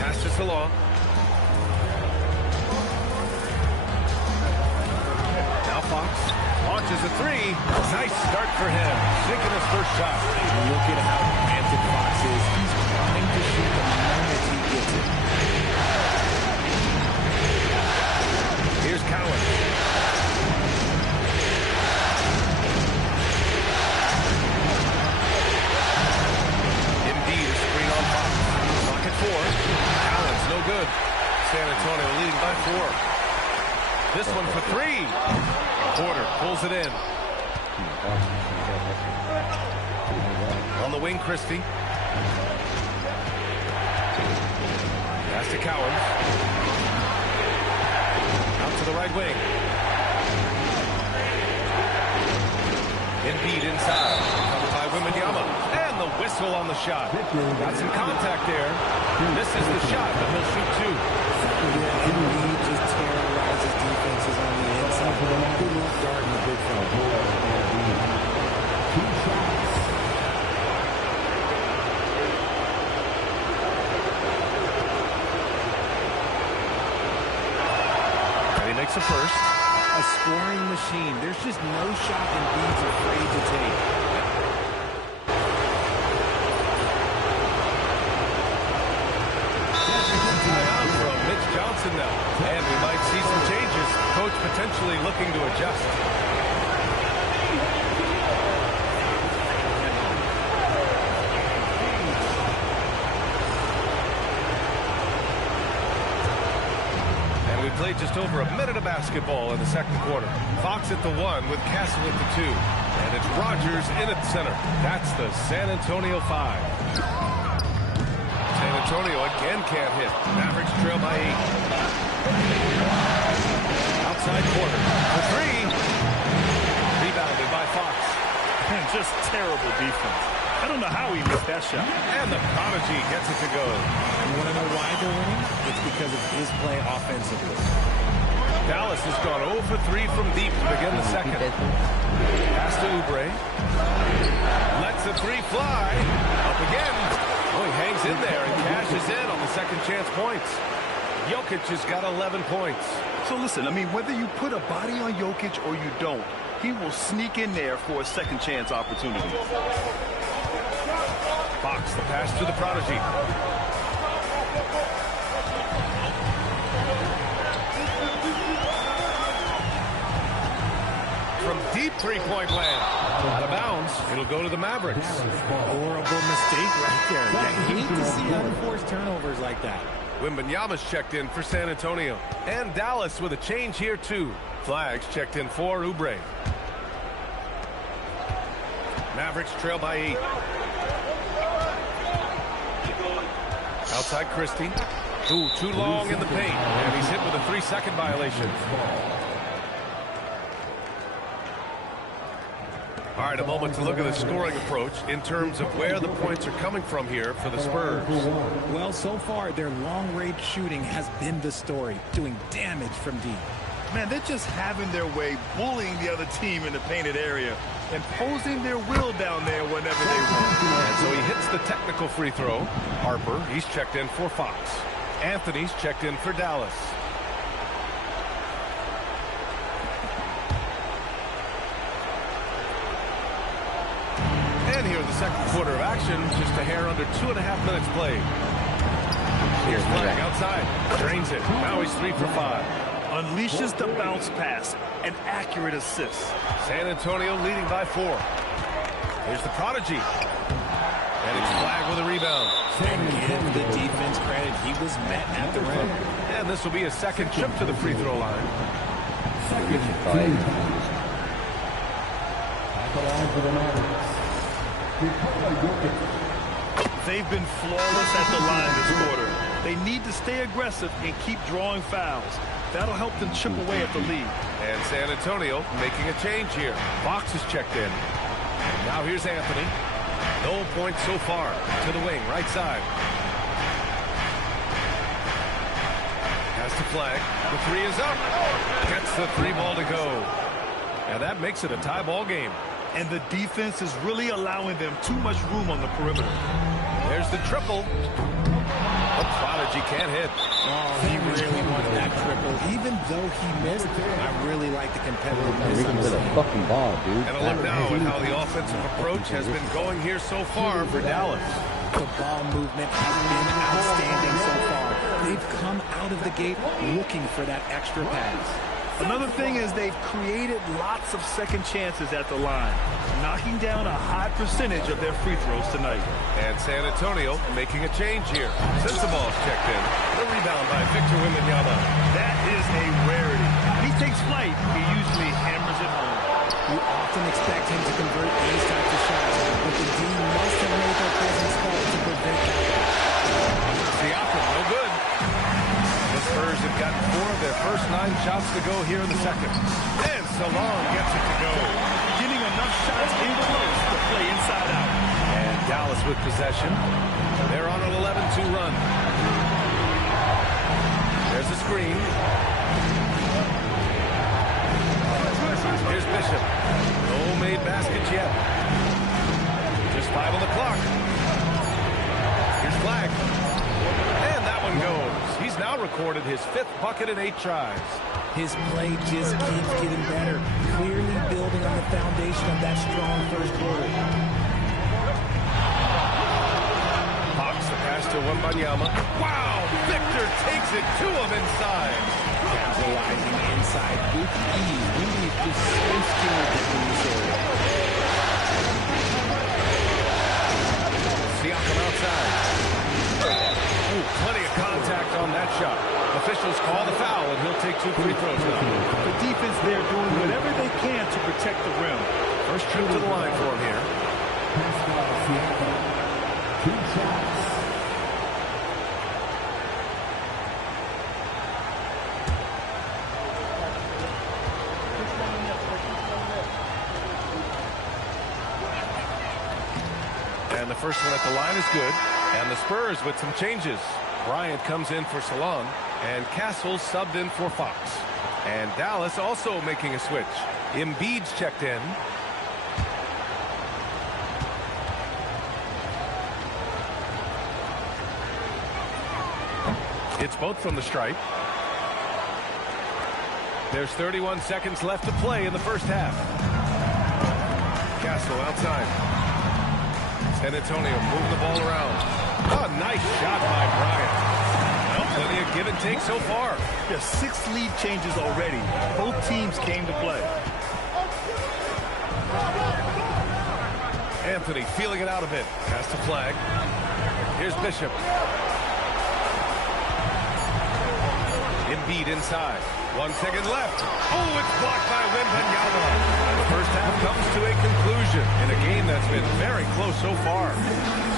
Pass to Salon. Now Fox. Launches a three. Nice start for him. Sinking his first shot. Look at how frantic Fox is. He's trying to shoot the moment he gets it. Here's Cowan. Indeed, a screen on Fox. Clock at 4. Cowan's no good. San Antonio leading by 4. This one for 3. Porter pulls it in. On the wing, Christie. Pass to Cowan. Out to the right wing. Embiid inside. Covered by Wembanyama. And the whistle on the shot. Got some contact there. This is the shot, but he'll shoot 2. Embiid just terrorizes defenses on the inside. Good luck guarding the big fella. 2 shots. And he makes a first. A scoring machine. There's just no shot Embiid's afraid to take. Timeout from Mitch Johnson now. And we might see some changes. Coach potentially looking to adjust. And we played just over a minute of basketball in the second quarter. Fox at the 1 with Castle at the 2. And it's Rogers in at center. That's the San Antonio 5. San Antonio again can't hit. Mavericks trail by 8. Outside corner for 3. Rebounded by Fox. And just terrible defense. I don't know how he missed that shot. And the Prodigy gets it to go. You want to know why they're winning? It's because of his play offensively. Dallas has gone 0 for 3 from deep to begin the second. Pass to Oubre. Lets the 3 fly. Up again. Oh, he hangs in there and cashes in on the second chance points. Jokic has got 11 points. So listen, I mean, whether you put a body on Jokic or you don't, he will sneak in there for a second chance opportunity. Fox, the pass to the Prodigy. From deep three-point land. Out of bounds. It'll go to the Mavericks. Horrible mistake right there. I hate to see unforced turnovers like that. Wembanyama's checked in for San Antonio. And Dallas with a change here, too. Flags checked in for Oubre. Mavericks trail by 8. Outside Christie. Ooh, too long in the paint. And he's hit with a 3-second violation. All right, a moment to look at the scoring approach in terms of where the points are coming from here for the Spurs. Well, so far, their long-range shooting has been the story, doing damage from deep. Man, they're just having their way, bullying the other team in the painted area, imposing their will down there whenever they want. And so he hits the technical free throw. Harper, he's checked in for Fox. Anthony's checked in for Dallas. And here in the second quarter of action, just a hair under 2.5 minutes played. Here's Flag outside, drains it. Now he's 3 for 5. Unleashes the bounce pass, an accurate assist. San Antonio leading by 4. Here's the prodigy. And it's Flag with a rebound. And give the defense credit, he was met at the rim. And this will be a second trip to the free throw line. They've been flawless at the line this quarter. They need to stay aggressive and keep drawing fouls. That'll help them chip away at the lead. And San Antonio making a change here. Fox is checked in. Now here's Anthony. No points so far. To the wing, right side. Has to Flag. The 3 is up. Gets the 3 ball to go. And that makes it a tie ball game. And the defense is really allowing them too much room on the perimeter. There's the triple. The prodigy can't hit. Oh, he really wanted that triple. Even though he missed, I really like the competitiveness. With a fucking ball, dude. And a look now at how the offensive approach has been going here so far for Dallas. The ball movement has been outstanding so far. They've come out of the gate looking for that extra pass. Another thing is they've created lots of second chances at the line, knocking down a high percentage of their free throws tonight. And San Antonio making a change here. Since the ball's checked in, the rebound by Victor Wembanyama. That is a rarity. He takes flight. He usually hammers it home. You often expect him to convert these types of shots, but the D must have made their presence felt to prevent that. Siakam, no good. The Spurs have gotten 4 of their first 9 shots to go here in the second. And Salon gets it to go. Getting enough shots in close to play inside out. And Dallas with possession. They're on an 11-2 run. There's a screen. Here's Bishop. No made baskets yet. Just 5 on the clock. Here's Flag. And that one goes. He's now recorded his 5th bucket in 8 tries. His play just keeps getting better, clearly building on the foundation of that strong first quarter. Hawks the pass to Wembanyama. Wow! Victor takes it to him inside. Capitalizing inside with ease. Really just so skilled in this area. Siakam outside. Ooh, plenty of contact on that shot. Officials call the foul, and he'll take 2 free throws now. The defense there doing whatever they can to protect the rim. First trip to the line for him here. 2 shots. And the first one at the line is good. And the Spurs with some changes. Bryant comes in for Salon, and Castle subbed in for Fox. And Dallas also making a switch. Embiid's checked in. It's both from the stripe. There's 31 seconds left to play in the first half. Castle outside. San Antonio moving the ball around. Oh, nice shot by Bryant. Well, plenty of give and take so far. There's 6 lead changes already. Both teams came to play. Anthony feeling it out a bit. Pass to Flag. Here's Bishop. Embiid inside. 1 second left. Oh, it's blocked by Wembanyama. And the first half comes to a conclusion in a game that's been very close so far.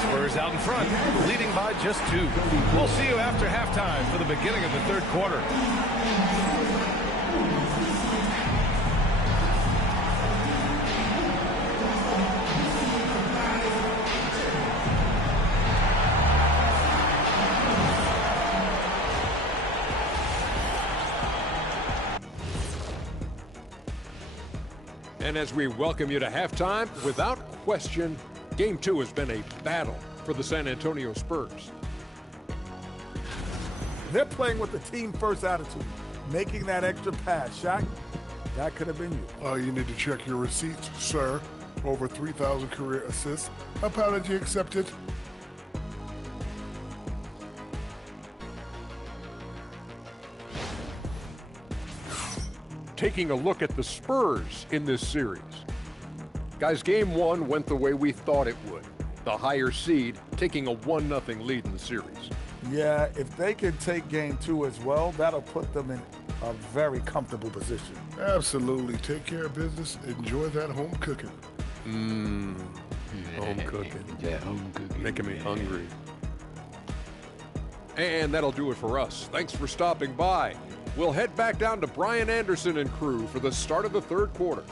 Spurs out in front, leading by just 2. We'll see you after halftime for the beginning of the third quarter. And as we welcome you to halftime, without question, Game 2 has been a battle for the San Antonio Spurs. They're playing with the team-first attitude, making that extra pass. Shaq, that could have been you. You need to check your receipts, sir. Over 3,000 career assists. Apology accepted. Taking a look at the Spurs in this series. Guys, Game 1 went the way we thought it would. The higher seed taking a 1-0 lead in the series. Yeah, if they can take Game 2 as well, that'll put them in a very comfortable position. Absolutely. Take care of business. Enjoy that home cooking. Home cooking. Yeah, home cooking. Making me hungry. And that'll do it for us. Thanks for stopping by. We'll head back down to Brian Anderson and crew for the start of the third quarter.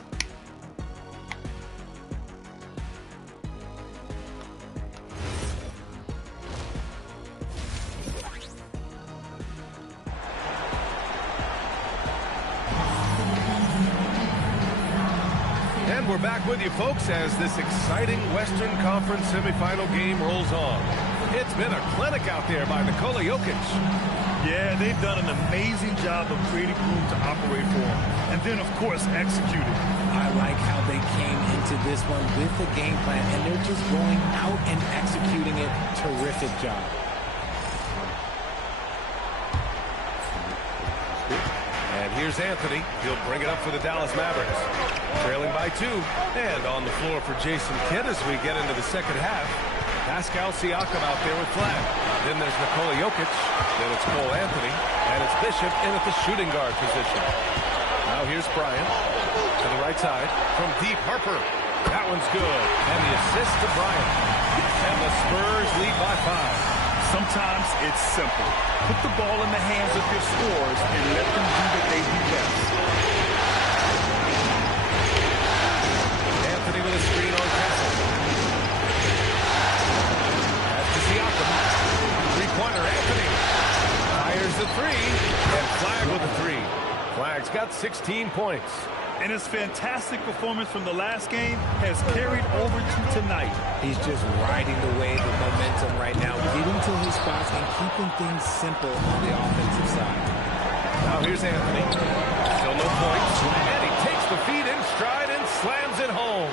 And we're back with you, folks, as this exciting Western Conference semifinal game rolls on. It's been a clinic out there by Nikola Jokic. Yeah, they've done an amazing job of creating room to operate for him. And then, of course, executing. I like how they came into this one with the game plan, and they're just going out and executing it. Terrific job. And here's Anthony. He'll bring it up for the Dallas Mavericks. Trailing by 2. And on the floor for Jason Kidd as we get into the second half. Pascal Siakam out there with flag. Then there's Nikola Jokic. Then it's Cole Anthony. And it's Bishop in at the shooting guard position. Now here's Bryant to the right side from deep. Harper. That one's good. And the assist to Bryant. And the Spurs lead by 5. Sometimes it's simple. Put the ball in the hands of your scorers and let them do what they do best. Anthony with a screen on Castle. Pass to Siakam. Three-pointer, Anthony. Fires the 3. And Flag with the 3. Flag's got 16 points. And his fantastic performance from the last game has carried over to tonight. He's just riding the wave of momentum right now, getting to his spots and keeping things simple on the offensive side. Now here's Anthony. Still no points. And he takes the feed in stride and slams it home.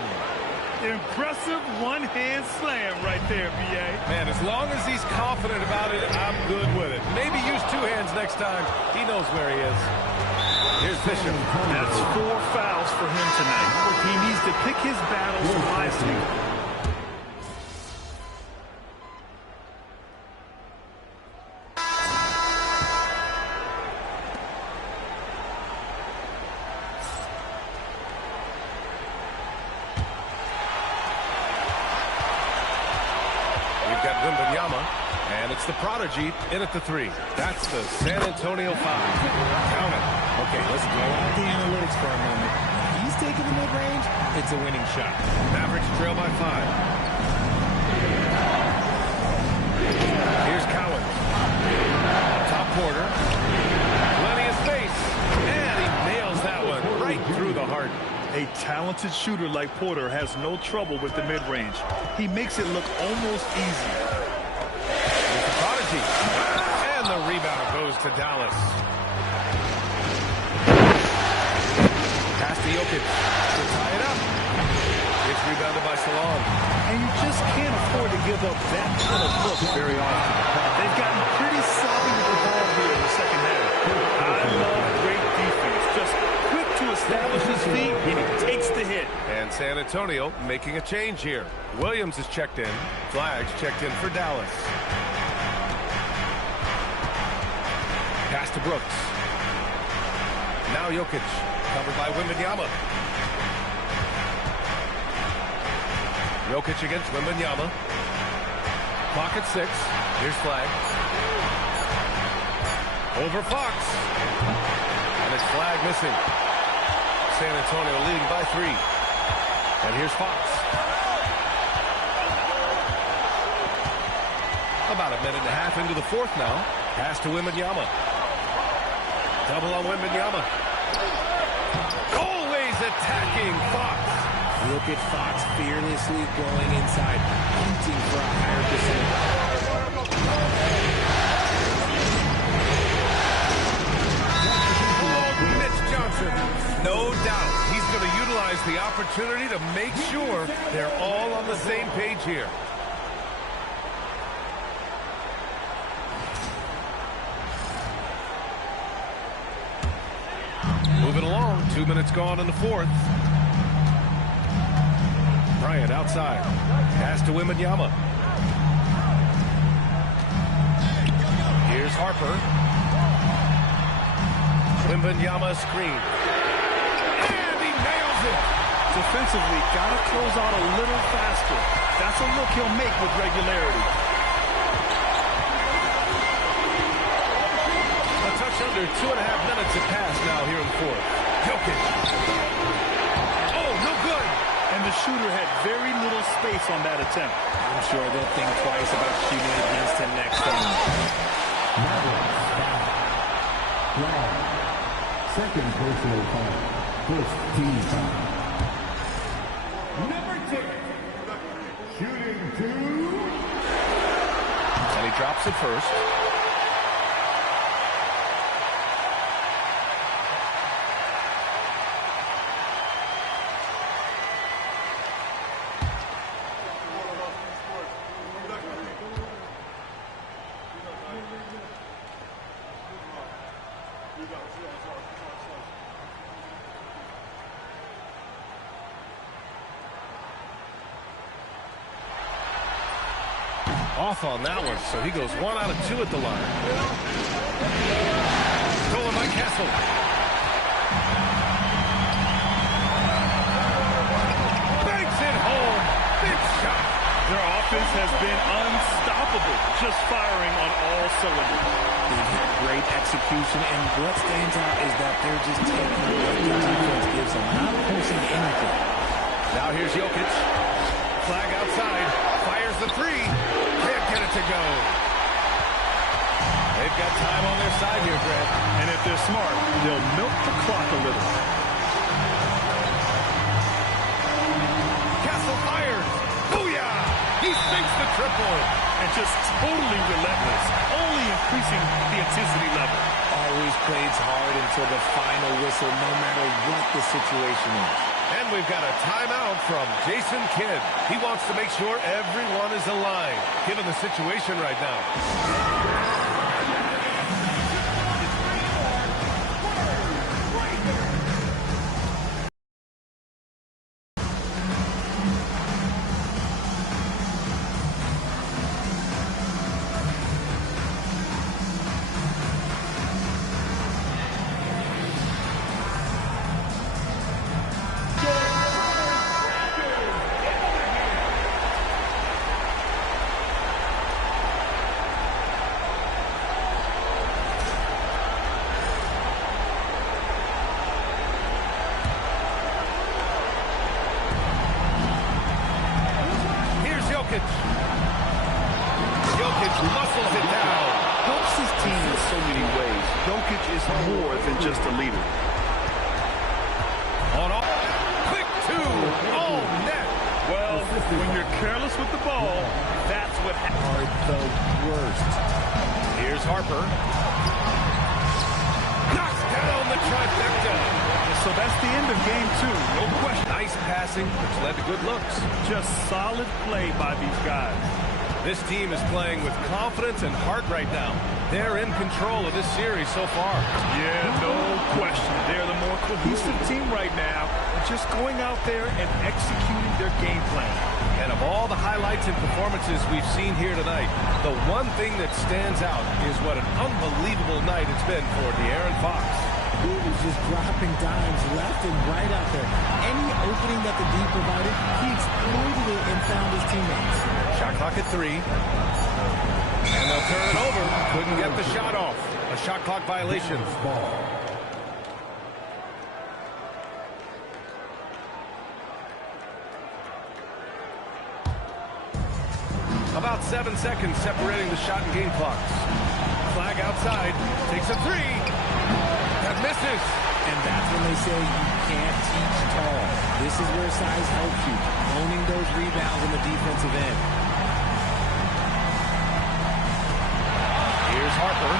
Impressive one-hand slam right there, B.A. Man, as long as he's confident about it, I'm good with it. Maybe use 2 hands next time. He knows where he is. Here's Bishop. That's 4 fouls for him tonight. He needs to pick his battles wisely. We've got Wembanyama, and it's the prodigy in at the 3. That's the San Antonio 5. Count it. Okay, let's go out the analytics for a moment. If he's taking the mid-range, it's a winning shot. Mavericks trail by 5. Here's Cowan. Top quarter. Plenty of space. And he nails that one right through the heart. A talented shooter like Porter has no trouble with the mid-range. He makes it look almost easy. Here's the prodigy. And the rebound goes to Dallas. Pass to Jokic to tie it up. It's rebounded by Salon. And you just can't afford to give up that kind of look very often. They've gotten pretty sloppy with the ball here in the second half. I love great defense. Just quick to establish his feet, and he takes the hit. And San Antonio making a change here. Williams is checked in. Flags checked in for Dallas. Pass to Brooks. Now Jokic. Covered by Wembanyama. Jokic against Wembanyama. Clock at 6. Here's Flag. Over Fox. And it's Flag missing. San Antonio leading by 3. And here's Fox. About a minute and a half into the 4th now. Pass to Wembanyama. Double on Wembanyama. Always a attacking Fox. Look at Fox fearlessly going inside, hunting for a higher percentage. Mitch Johnson, no doubt he's going to utilize the opportunity to make sure they're all on the same page here. Moving along, 2 minutes gone in the fourth. Bryant outside. Pass to Wembanyama. Here's Harper. Wembanyama screen. And he nails it. Defensively, got to close out a little faster. That's a look he'll make with regularity. A touch under 2.5 minutes to pass now here in the fourth. Jokic. Oh, no good. And the shooter had very little space on that attempt. I'm sure they'll think twice about shooting against him next time. Second personal foul. First team foul. Number 10. Shooting 2. And he drops it first. Off on that one, so he goes 1 out of 2 at the line. Stolen by Castle. Banks it home. Big shot. Their offense has been unstoppable, just firing on all cylinders. They've had great execution, and what stands out is that they're just taking what the defense gives them, not pushing anything. Now here's Jokic. Flag outside. Fires the three. Can't get it to go. They've got time on their side here, Grant. And if they're smart, they'll milk the clock a little. Castle fires. Booyah! He sinks the triple. And just totally relentless, only increasing the intensity level. Always plays hard until the final whistle, no matter what the situation is. And we've got a timeout from Jason Kidd. He wants to make sure everyone is aligned, given the situation right now. Jokic muscles it down. Helps his team in so many ways. Jokic is more than just a leader. On off. Quick two. Oh, net. Well, when you're careless with the ball, that's what happens. The worst. Here's Harper. Knocks down the trifecta. So that's the end of game 2, no question. Nice passing, which led to good looks. Just solid play by these guys. This team is playing with confidence and heart right now. They're in control of this series so far. Yeah, no question. They're the more cohesive team right now. Just going out there and executing their game plan. And of all the highlights and performances we've seen here tonight, the one thing that stands out is what an unbelievable night it's been for De'Aaron Fox. He was just dropping dimes left and right out there. Any opening that the D provided, he exploited it and found his teammates. Shot clock at 3. And they'll turn it over. Couldn't get the shot off. A shot clock violation. About 7 seconds separating the shot and game clocks. Flag outside. Takes a 3. That misses. And that's when they say you can't teach tall. This is where size helps you, owning those rebounds on the defensive end. Here's Harper.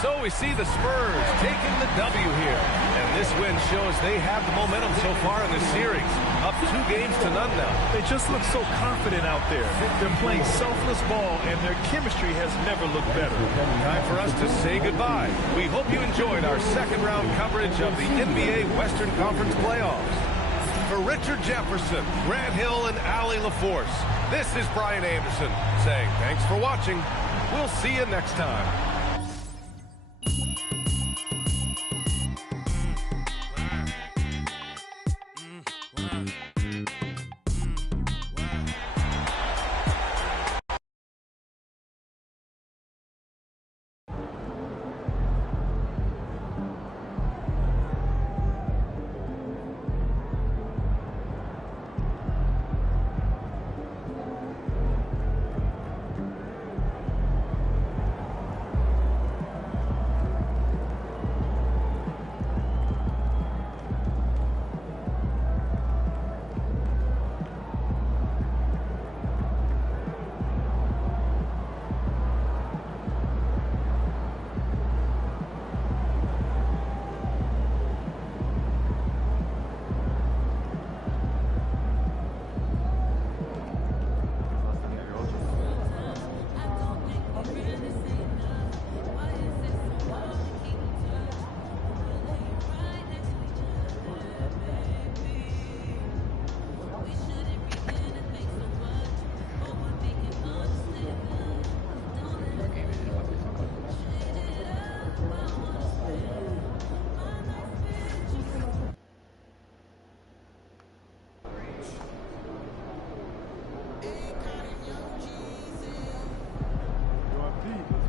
So we see the Spurs taking the W here. And this win shows they have the momentum so far in this series. Up 2 games to none now. They just look so confident out there. They're playing selfless ball, and their chemistry has never looked better. Time for us to say goodbye. We hope you enjoyed our second round coverage of the NBA Western Conference playoffs. For Richard Jefferson, Grant Hill, and Allie LaForce, this is Brian Anderson saying thanks for watching. We'll see you next time.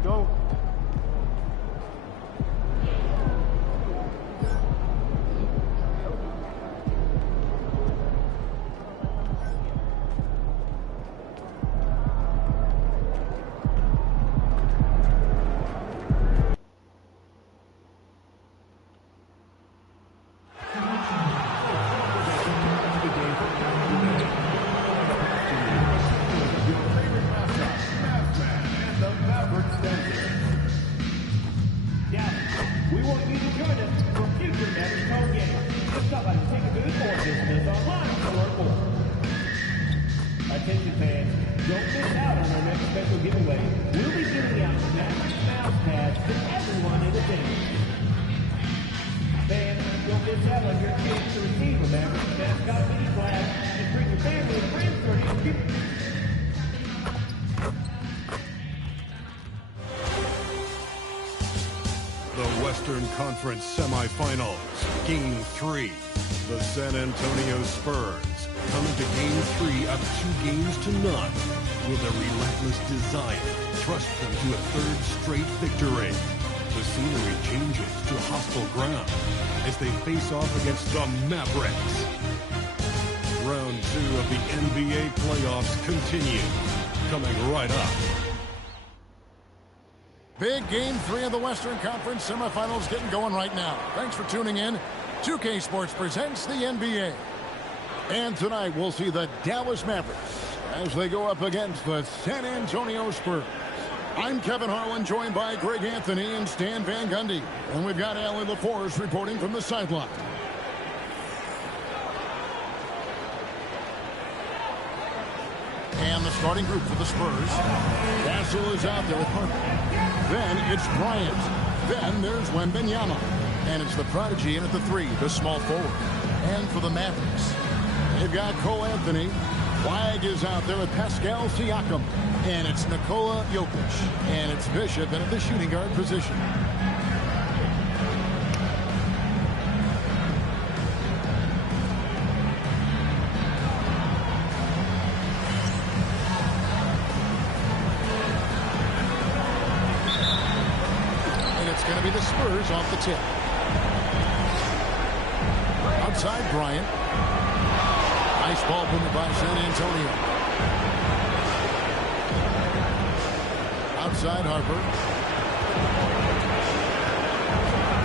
Go. Attention fans, don't miss out on our next special giveaway. We'll be giving out Magic Mouse pads to everyone in attendance. Fans, don't miss out on your chance to receive a Magic Mascot mini flag and bring your family and friends for you. The Western Conference Semifinals, Game 3. The San Antonio Spurs come into Game 3 up 2-0. Will their relentless desire thrust them to a third straight victory? The scenery changes to hostile ground as they face off against the Mavericks. Round 2 of the NBA playoffs continue. Coming right up. Big Game 3 of the Western Conference Semifinals getting going right now. Thanks for tuning in. 2K Sports presents the NBA. And tonight we'll see the Dallas Mavericks as they go up against the San Antonio Spurs. I'm Kevin Harlan, joined by Greg Anthony and Stan Van Gundy. And we've got Allie LaForce reporting from the sideline. And the starting group for the Spurs. Vassell is out there with Harper. Then it's Bryant. Then there's Wembanyama. And it's the prodigy in at the 3, the small forward. And for the Mavericks, they've got Cole Anthony. Flag is out there with Pascal Siakam. And it's Nikola Jokic. And it's Bishop in at the shooting guard position. And it's going to be the Spurs off the tip. Outside Bryant. Nice ball movement by San Antonio. Outside Harper.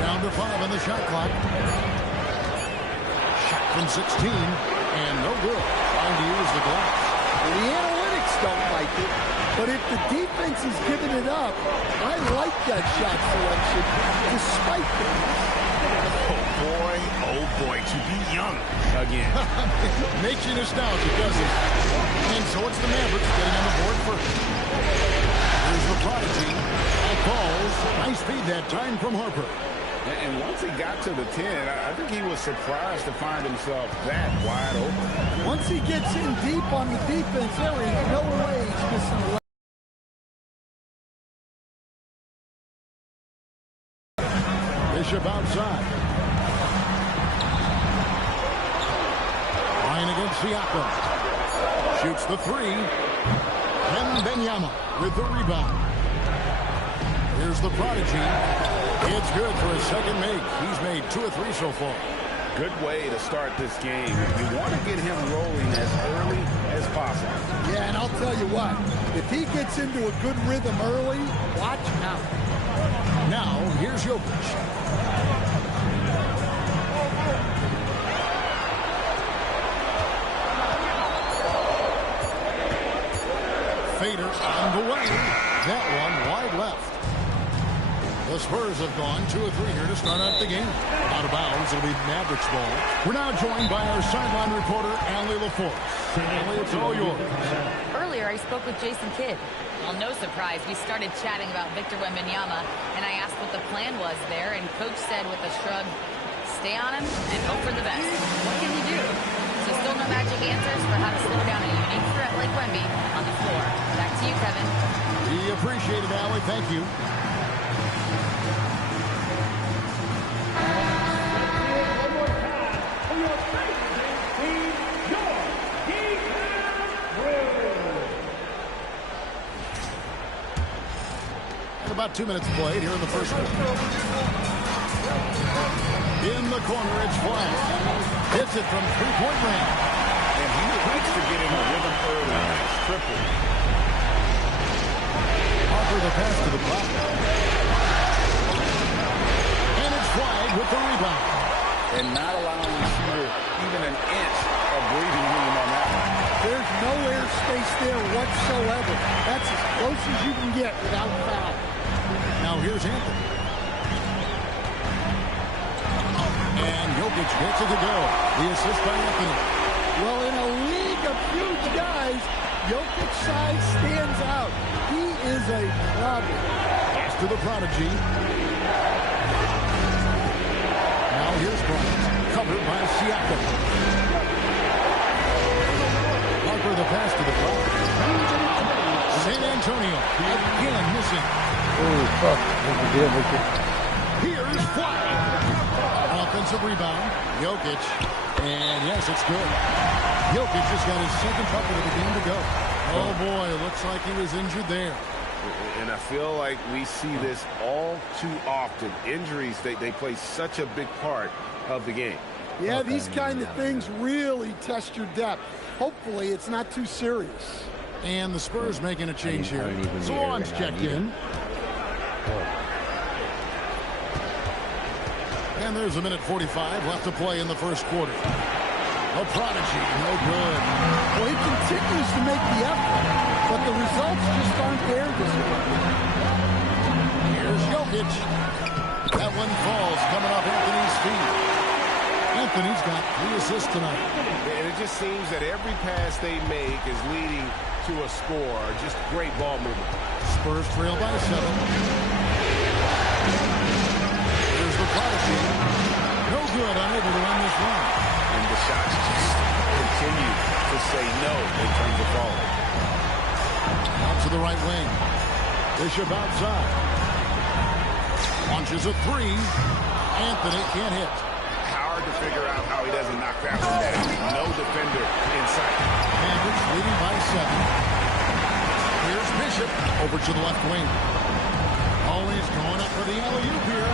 Down to 5 on the shot clock. Shot from 16 and no good. Trying to use the glass. The analytics don't like it, but if the defense is giving it up, I like that shot selection despite that. Oh boy, to be young again. Makes you nostalgic, doesn't it? And so it's the Mavericks getting on the board first. Here's the Prodigy. That calls. Nice feed that time from Harper. And once he got to the 10, I think he was surprised to find himself that wide open. Once he gets in deep on the defense, there is no way he's missing a layup. Bishop outside. Line against Siakam. Shoots the 3. And Benyama with the rebound. Here's the Prodigy. It's good for his second make. He's made 2 or 3 so far. Good way to start this game. You want to get him rolling as early as possible. Yeah, and I'll tell you what. If he gets into a good rhythm early, watch out. Now, here's Jokic. Fader on the way. That one wide left. The Spurs have gone 2 or 3 here to start out the game. Out of bounds, it'll be Mavericks ball. We're now joined by our sideline reporter, Allie LaForce. Allie, it's all yours. Earlier, I spoke with Jason Kidd. Well, no surprise, we started chatting about Victor Wembanyama, and I asked what the plan was there, and Coach said with a shrug, stay on him and hope for the best. What can you do? So still no magic answers for how to slow down a unique threat like Wemby on the floor. Back to you, Kevin. We appreciate it, Allie. Thank you. About 2 minutes played here in the first quarter. In the corner, it's Flash. Hits it from three-point range. And he likes to get in a rhythm early. Nice triple. Harper the pass to the block. And it's Flag with the rebound. And not allowing the shooter even an inch of breathing room on that one. There's no air space there whatsoever. That's as close as you can get without foul. Now here's Anthony. And Jokic gets it to go. The assist by Anthony. Well, in a league of huge guys, Jokic's size stands out. He is a problem. Pass to the Prodigy. Now here's Bryant. Covered by Siakam. Harper the pass to the Prodigy. San Antonio again missing. Oh, fuck. What's the deal, Victor? Here's Flag. Offensive rebound. Jokic. And yes, it's good. Jokic just got his second bucket of the game to go. Oh, boy. Looks like he was injured there. And I feel like we see this all too often. Injuries, they play such a big part of the game. Yeah, these kind of things really test your depth. Hopefully, it's not too serious. And the Spurs making a change here. Salon's checked in. And there's a minute 45 left to play in the first quarter. A Prodigy, no good. Well, he continues to make the effort, but the results just aren't there this week. Here's Jokic. That one falls coming off Anthony's feet. Anthony's got 3 assists tonight. And it just seems that every pass they make is leading to a score. Just great ball movement. Spurs trail by 7. Here's the Prodigy. No good, unable to win this run. And the shots just continue to say no in terms of falling. Out to the right wing. Bishop outside. Launches a 3. Anthony can't hit. Hard to figure out how he doesn't knock that one down. No defender in sight. Mavericks leading by 7. Here's Bishop over to the left wing. Always going up for the alley-oop here.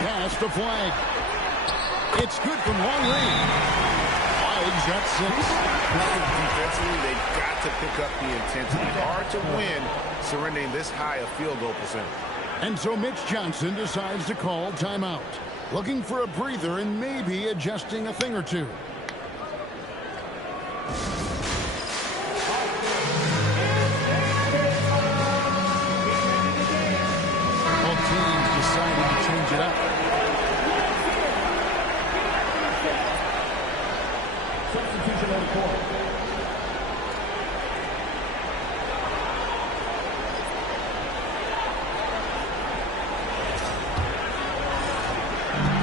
Pass to Flag. It's good from long range. Flagg's got 6. Defensively, they've got to pick up the intensity. Hard to win surrendering this high a field goal percentage. And so Mitch Johnson decides to call timeout, looking for a breather and maybe adjusting a thing or two. Both teams decided to change it up. Substitution on the court.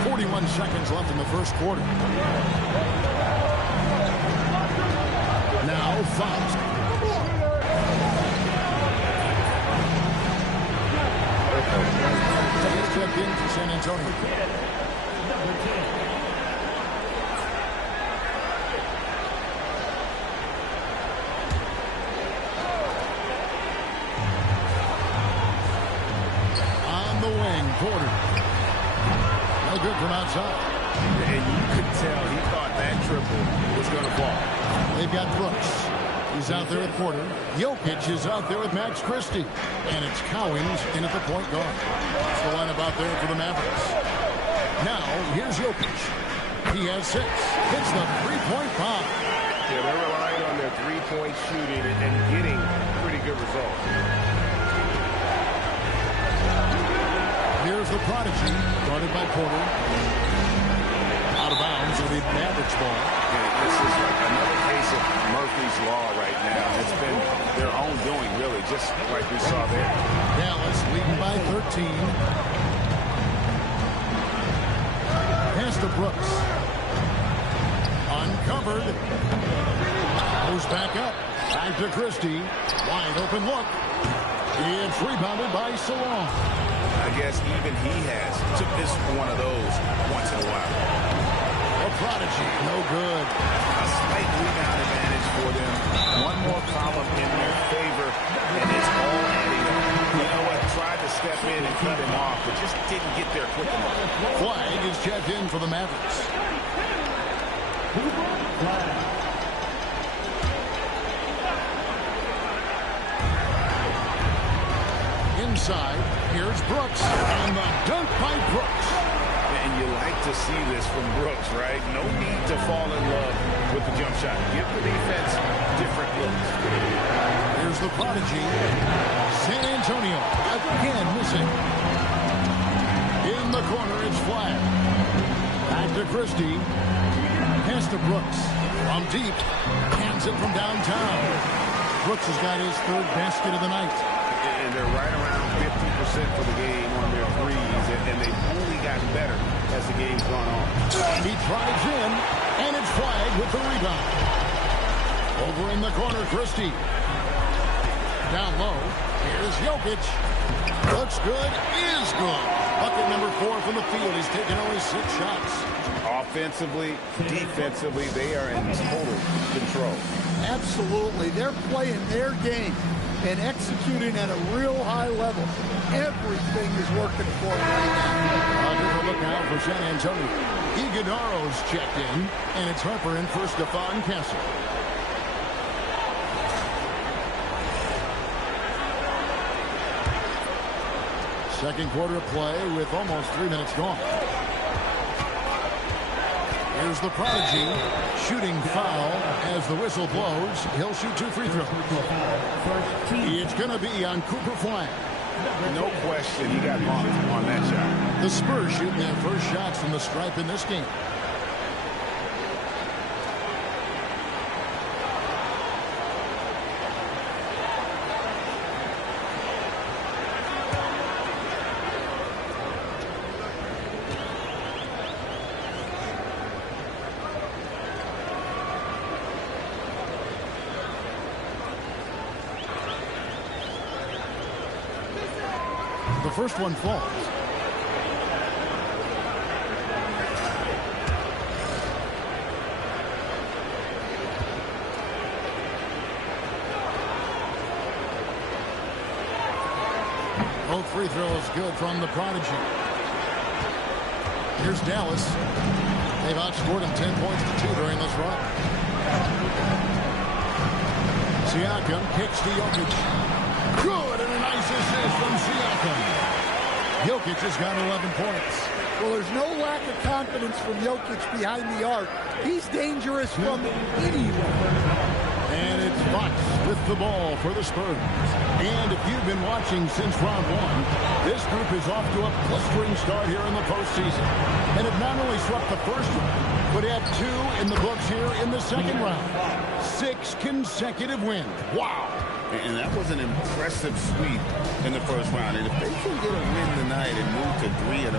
41 seconds left in the first quarter. Now Fox. Checked in for San Antonio. Number 10. On the wing, Porter. No good from outside. And you could tell he thought that triple was going to fall. They've got Brooks. He's out there at Porter. Jokic is out there with Max Christie. And it's Cowens in at the point guard. That's the lineup out there for the Mavericks. Now, here's Jokic. He has 6. Hits the three-point bomb. Yeah, they're relying on their three-point shooting and getting pretty good results. Here's the prodigy, guarded by Porter. Out of bounds will be Mavericks ball. Yeah, this is like another case of Murphy's Law right now. It's been their own doing, really, just like we saw there. Dallas leading by 13. Pass to Brooks. Uncovered. Goes back up. Back to Christie. Wide open look. It's rebounded by Salon. I guess even he has to miss one of those once in a while. A prodigy, no good. A slight rebound advantage for them. One more column in their favor, and it's all adding up. You know what? Tried to step in and cut him off, but just didn't get there quick enough. Flag is checked in for the Mavericks. Inside, here's Brooks, and the dunk by Brooks. And you like to see this from Brooks, right? No need to fall in love with the jump shot. Give the defense different looks. Here's the prodigy. San Antonio again missing. In the corner, it's Flag. Back to Christie. Pass to Brooks. From deep. Hands it from downtown. Brooks has got his 3rd basket of the night. And they're right around 50% for the game on their threes, and they've only gotten better as the game's gone on. He drives in, and it's Flag with the rebound. Over in the corner, Christie. Down low, here's Jokic. Looks good, is good. Bucket number 4 from the field. He's taken only 6 shots. Offensively, defensively, they are in total control. Absolutely. They're playing their game and executing at a real high level. Everything is working for them right now. I'll give a look out for San Antonio. Iguodaro's checked in, and it's Harper in for Stephon Castle. Second quarter play with almost 3 minutes gone. Here's the prodigy. Shooting foul as the whistle blows. He'll shoot 2 free throws. It's going to be on Cooper Flag. No question he got bumped on that shot. The Spurs shooting their first shots from the stripe in this game. The first one falls. Both free throws good from the prodigy. Here's Dallas. They've outscored him 10 points to 2 during this run. Siakam kicks to Jokic. Good, and a nice assist from Siakam. Jokic has got 11 points. Well, there's no lack of confidence from Jokic behind the arc. He's dangerous from anywhere. And it's Fox with the ball for the Spurs. And if you've been watching since round 1, this group is off to a blistering start here in the postseason. And have not only swept the first round, but had 2 in the books here in the second round. 6 consecutive wins. Wow. And that was an impressive sweep in the first round. And if they can get a win tonight and move to 3-0,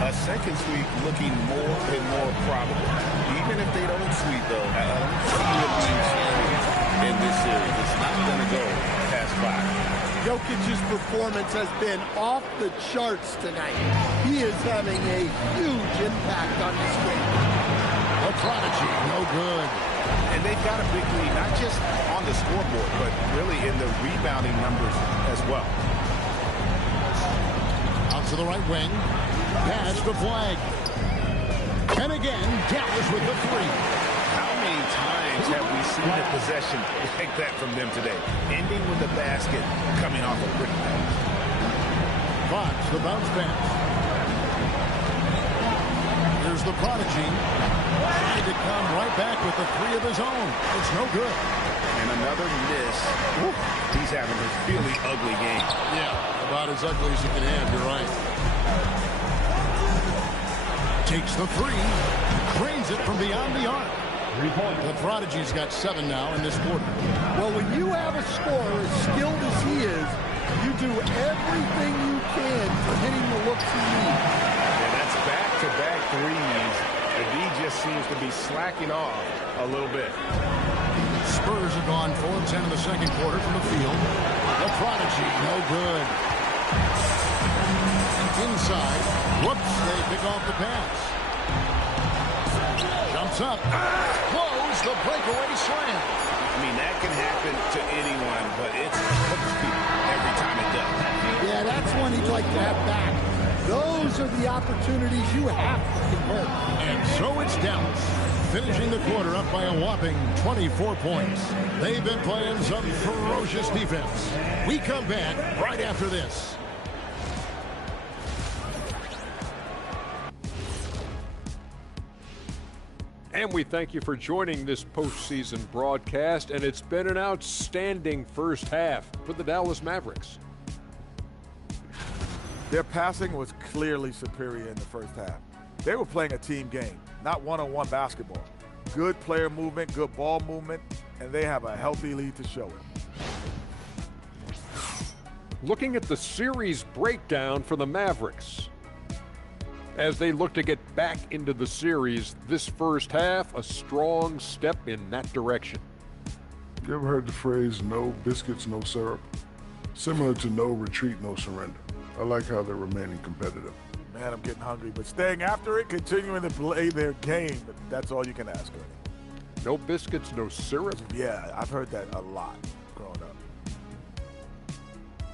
a second sweep looking more and more probable. Even if they don't sweep, though, I don't see it being serious in this series. It's not going to go past 5. Jokic's performance has been off the charts tonight. He is having a huge impact on this game. A prodigy, no good. And they've got a big lead, not just on the scoreboard, but really in the rebounding numbers as well. Out to the right wing. Pass the flag. And again, Dallas with the 3. How many times have we seen a possession like that from them today? Ending with a basket coming off a brick pass. Fox, the bounce pass. Here's the prodigy. Tried to come right back with the 3 of his own. It's no good. And another miss. Woo. He's having a really ugly game. Yeah, about as ugly as you can have. You're right. Takes the 3. Cranes it from beyond the arc. 3 points. The prodigy's got 7 now in this quarter. Well, when you have a scorer as skilled as he is, you do everything you can to hit him the looks he needs. And that's back-to-back threes. And he just seems to be slacking off a little bit. Spurs are gone 4 of 10 in the second quarter from the field. The prodigy, no good. Inside. Whoops, they pick off the pass. Jumps up. Close the breakaway slam. I mean, that can happen to anyone, but it's every time it does. Yeah, that's one he'd like to have back. Those are the opportunities you have to convert. And so it's Dallas, finishing the quarter up by a whopping 24 points. They've been playing some ferocious defense. We come back right after this. And we thank you for joining this postseason broadcast, and it's been an outstanding first half for the Dallas Mavericks. Their passing was clearly superior in the first half. They were playing a team game, not one-on-one basketball. Good player movement, good ball movement, and they have a healthy lead to show it. Looking at the series breakdown for the Mavericks. As they look to get back into the series, this first half, a strong step in that direction. You ever heard the phrase, no biscuits, no syrup? Similar to no retreat, no surrender. I like how they're remaining competitive. Man, I'm getting hungry, but staying after it, continuing to play their game, that's all you can ask, Ernie. No biscuits, no syrup? Yeah, I've heard that a lot growing up.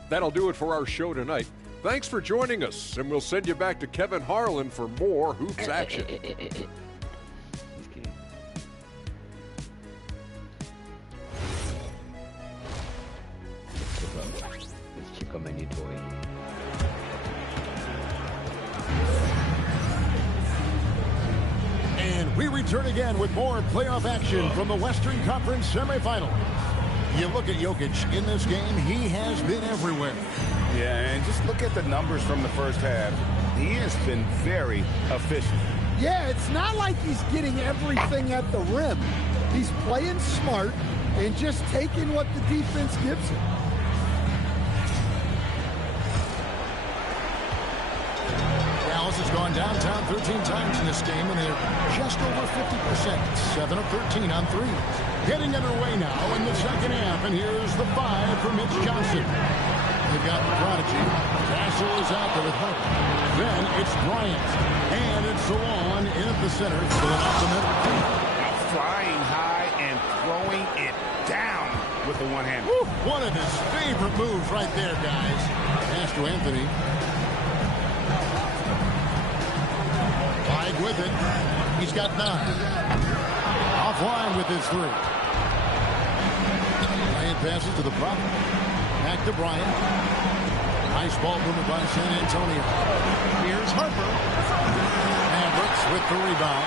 That'll do it for our show tonight. Thanks for joining us, and we'll send you back to Kevin Harlan for more Hoops action. Just kidding. Let's check out my new toy. And we return again with more playoff action from the Western Conference semifinals. You look at Jokic in this game, he has been everywhere. Yeah, and just look at the numbers from the first half. He has been very efficient. Yeah, it's not like he's getting everything at the rim. He's playing smart and just taking what the defense gives him. Dallas has gone downtown 13 times in this game, and they're just over 50%, 7 of 13 on threes. Getting underway now in the second half, and here's the 5 for Mitch Johnson. They've got the prodigy. Castle is out there with Hunt. Then it's Bryant, and it's Salon in at the center, filling out the middle. Flying high and throwing it down with the one hand. One of his favorite moves right there, guys. Pass to Anthony. With it. He's got 9. Offline with his 3. Bryant passes to the prop. Back to Bryant. Nice ball movement by San Antonio. Here's Harper. Mavericks with the rebound.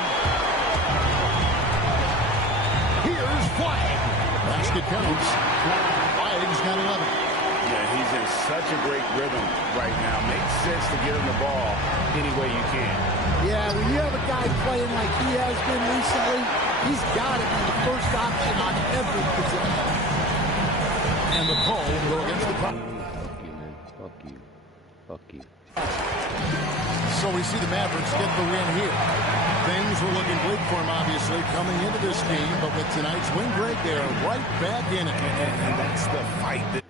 Here's Flag. Basket counts. Flag's got 11. Yeah, he's in such a great rhythm right now. Makes sense to get him the ball any way you can. Yeah, when you have a guy playing like he has been recently, he's got to be the first option on every possession. And the call will go against the prop. Fuck you, man. Fuck you. Fuck you. So we see the Mavericks get the win here. Things were looking bleak for them, obviously, coming into this game. But with tonight's win, Greg, they are right back in it. And that's the fight. The